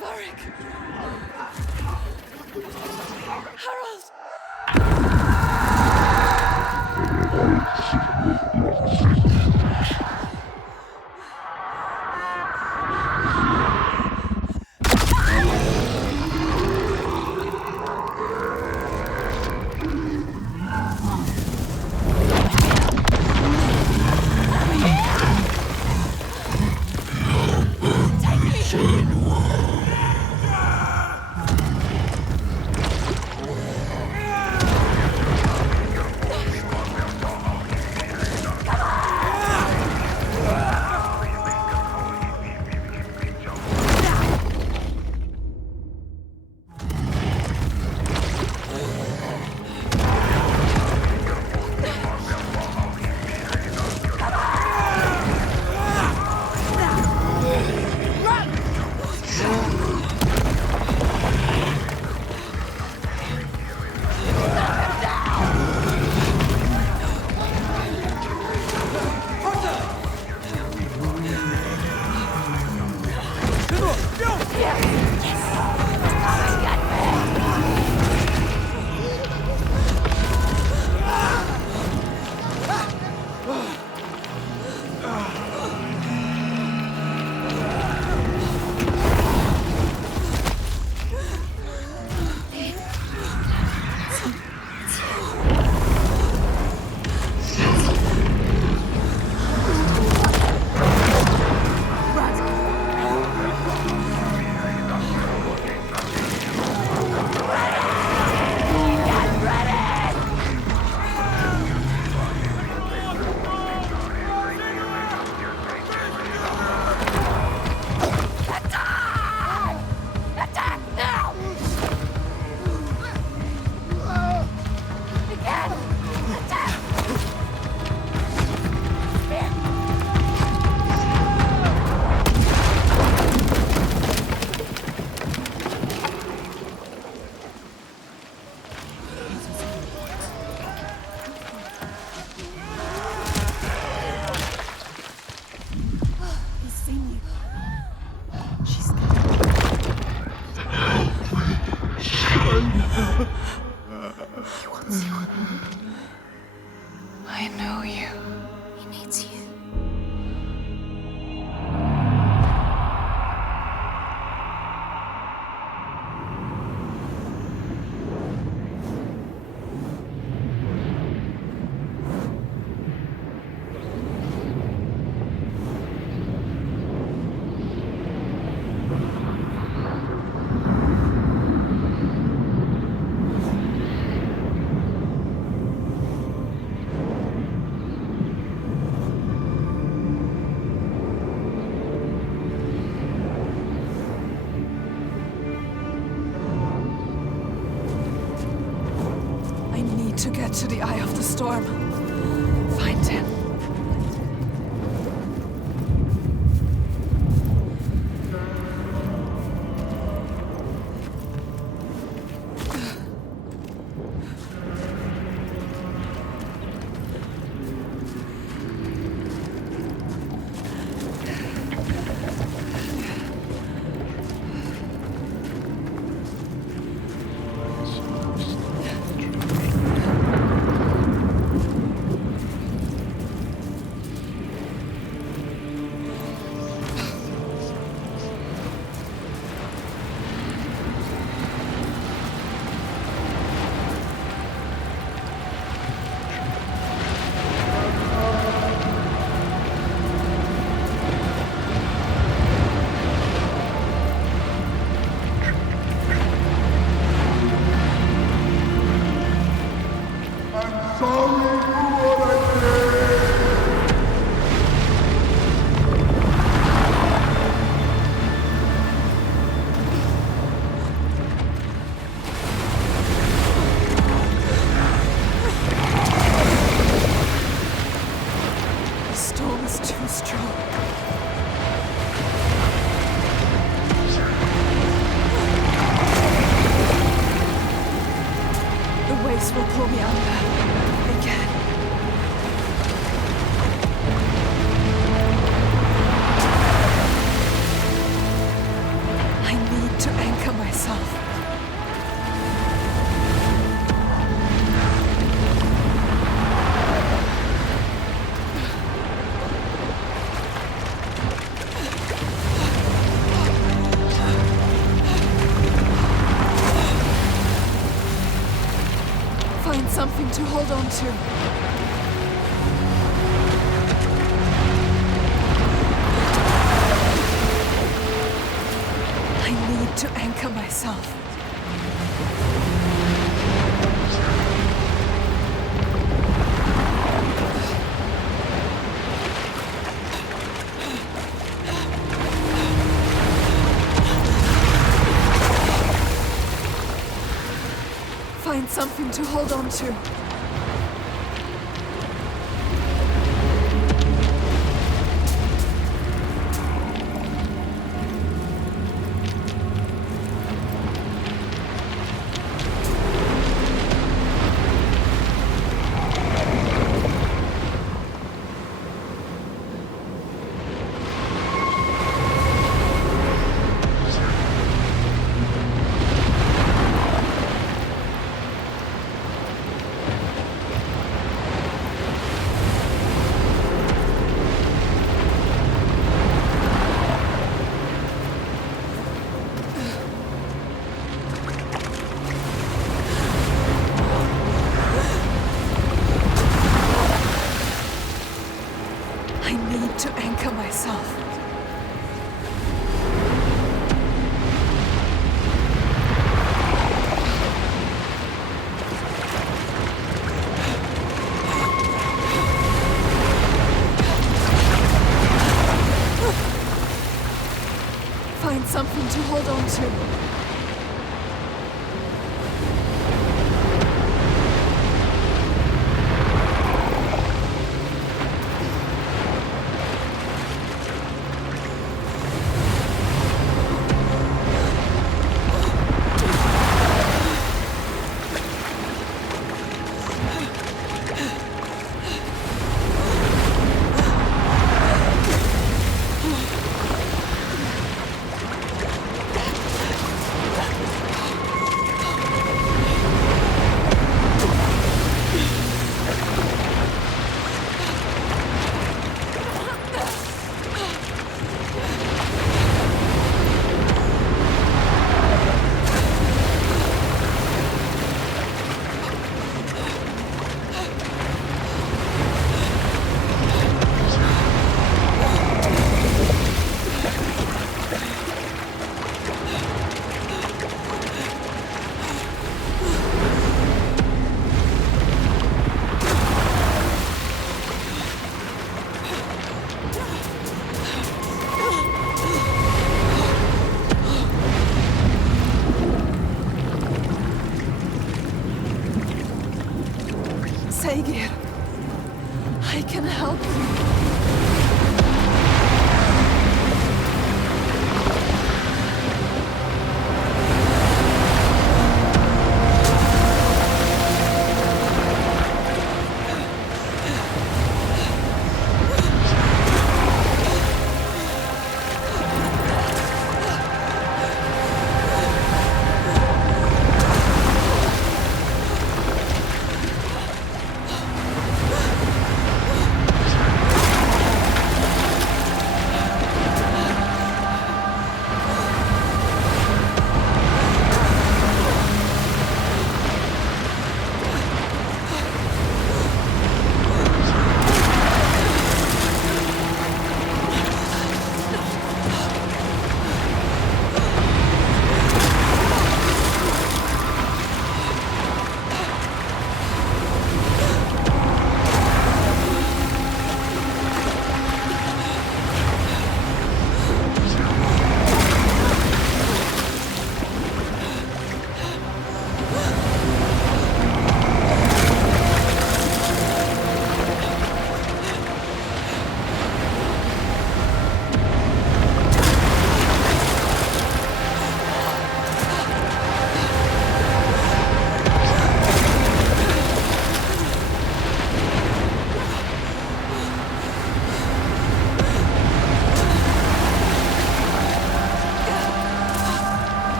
Varric! Harold! I know you. He needs you. need to get to the eye of the storm. Find him. Something to hold on to. I need to anchor myself. Find something to hold on to. To anchor myself. Find something to hold on to. Saga, I can help you.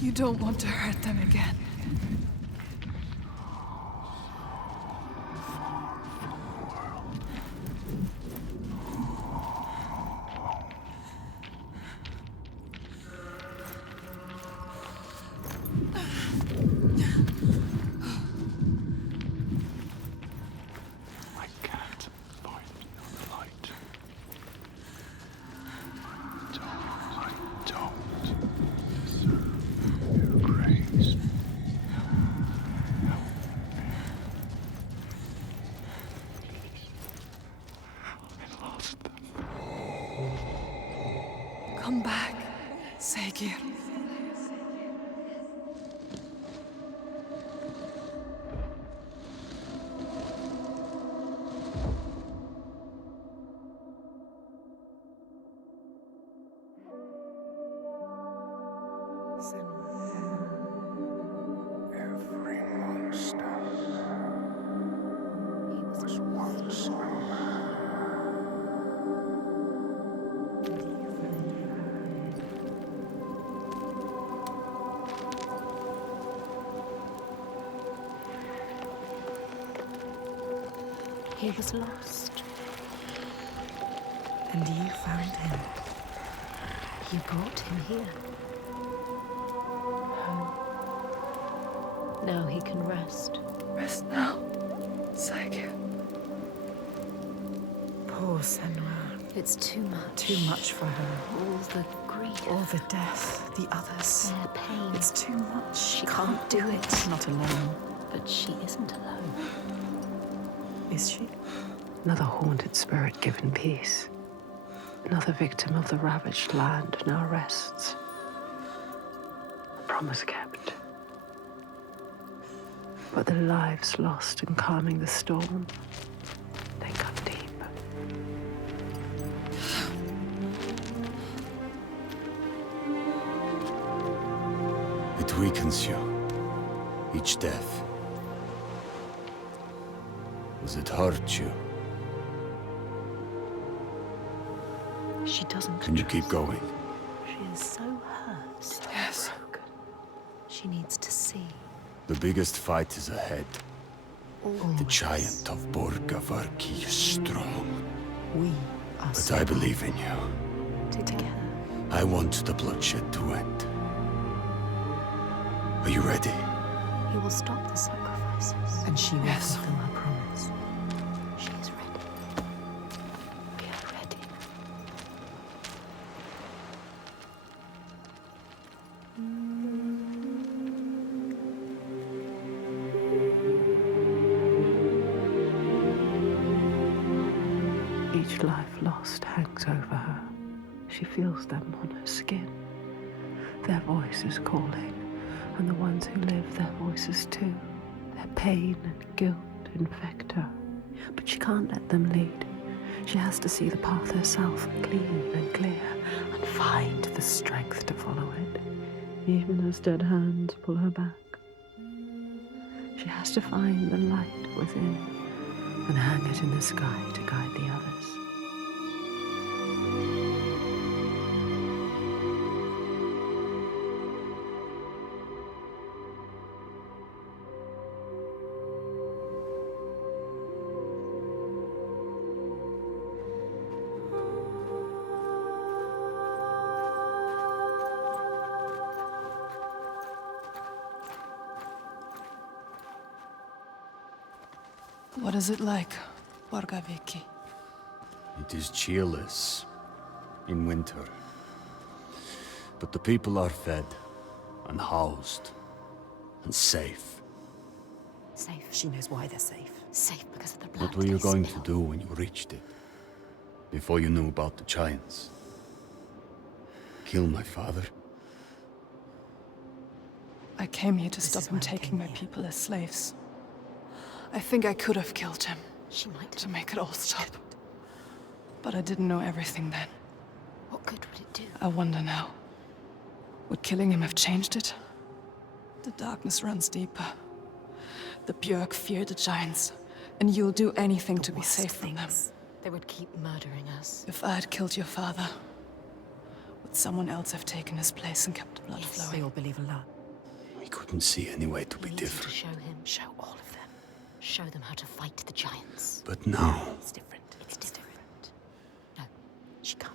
You don't want to hurt them again. Come back, Saga. Every monster was once a man. He was lost. And you found him. You brought him here. Home. Now he can rest. Rest now, Saga. Poor Senua. It's too much. Too much for her. All the grief. All the death. The others. Their pain. It's too much. She can't do it. Not alone. But she isn't alone. Is she? Another haunted spirit given peace. Another victim of the ravaged land now rests. A promise kept. But the lives lost in calming the storm, they cut deep. It weakens you. Each death. Does it hurt you? She doesn't. Can you keep going? She is so hurt. Yes. Broken. She needs to see. The biggest fight is ahead. Always. The giant of Borgavarki is strong. We are But I believe in you. together. I want the bloodshed to end. Are you ready? He will stop the sacrifices. And she will fulfill her promise. She is ready. We are ready. Each life lost hangs over her. She feels them on her skin. Their voices calling, and the ones who live, their voices too. Their pain and guilt infect her. But she can't let them lead. She has to see the path herself, clean and clear, and find the strength to follow it, even as dead hands pull her back. She has to find the light within and hang it in the sky to guide the others. What is it like, Borgaviki? It is cheerless in winter. But the people are fed and housed and safe. Safe. She knows why they're safe. Safe because of the blood. What were you they going spill. to do when you reached it? Before you knew about the giants? Kill my father? I came here to stop him taking my people as slaves. I think I could have killed him. She might to make it all stop. But I didn't know everything then. What good would it do? I wonder now. Would killing him have changed it? The darkness runs deeper. The Björk fear the giants, and you'll do anything to be safe from them. They would keep murdering us. If I had killed your father, would someone else have taken his place and kept the blood flowing? They all believe a lot. We couldn't see any way to be different. To show him, show all of them. Show them how to fight the giants. But now... It's different. It's different. No, she can't.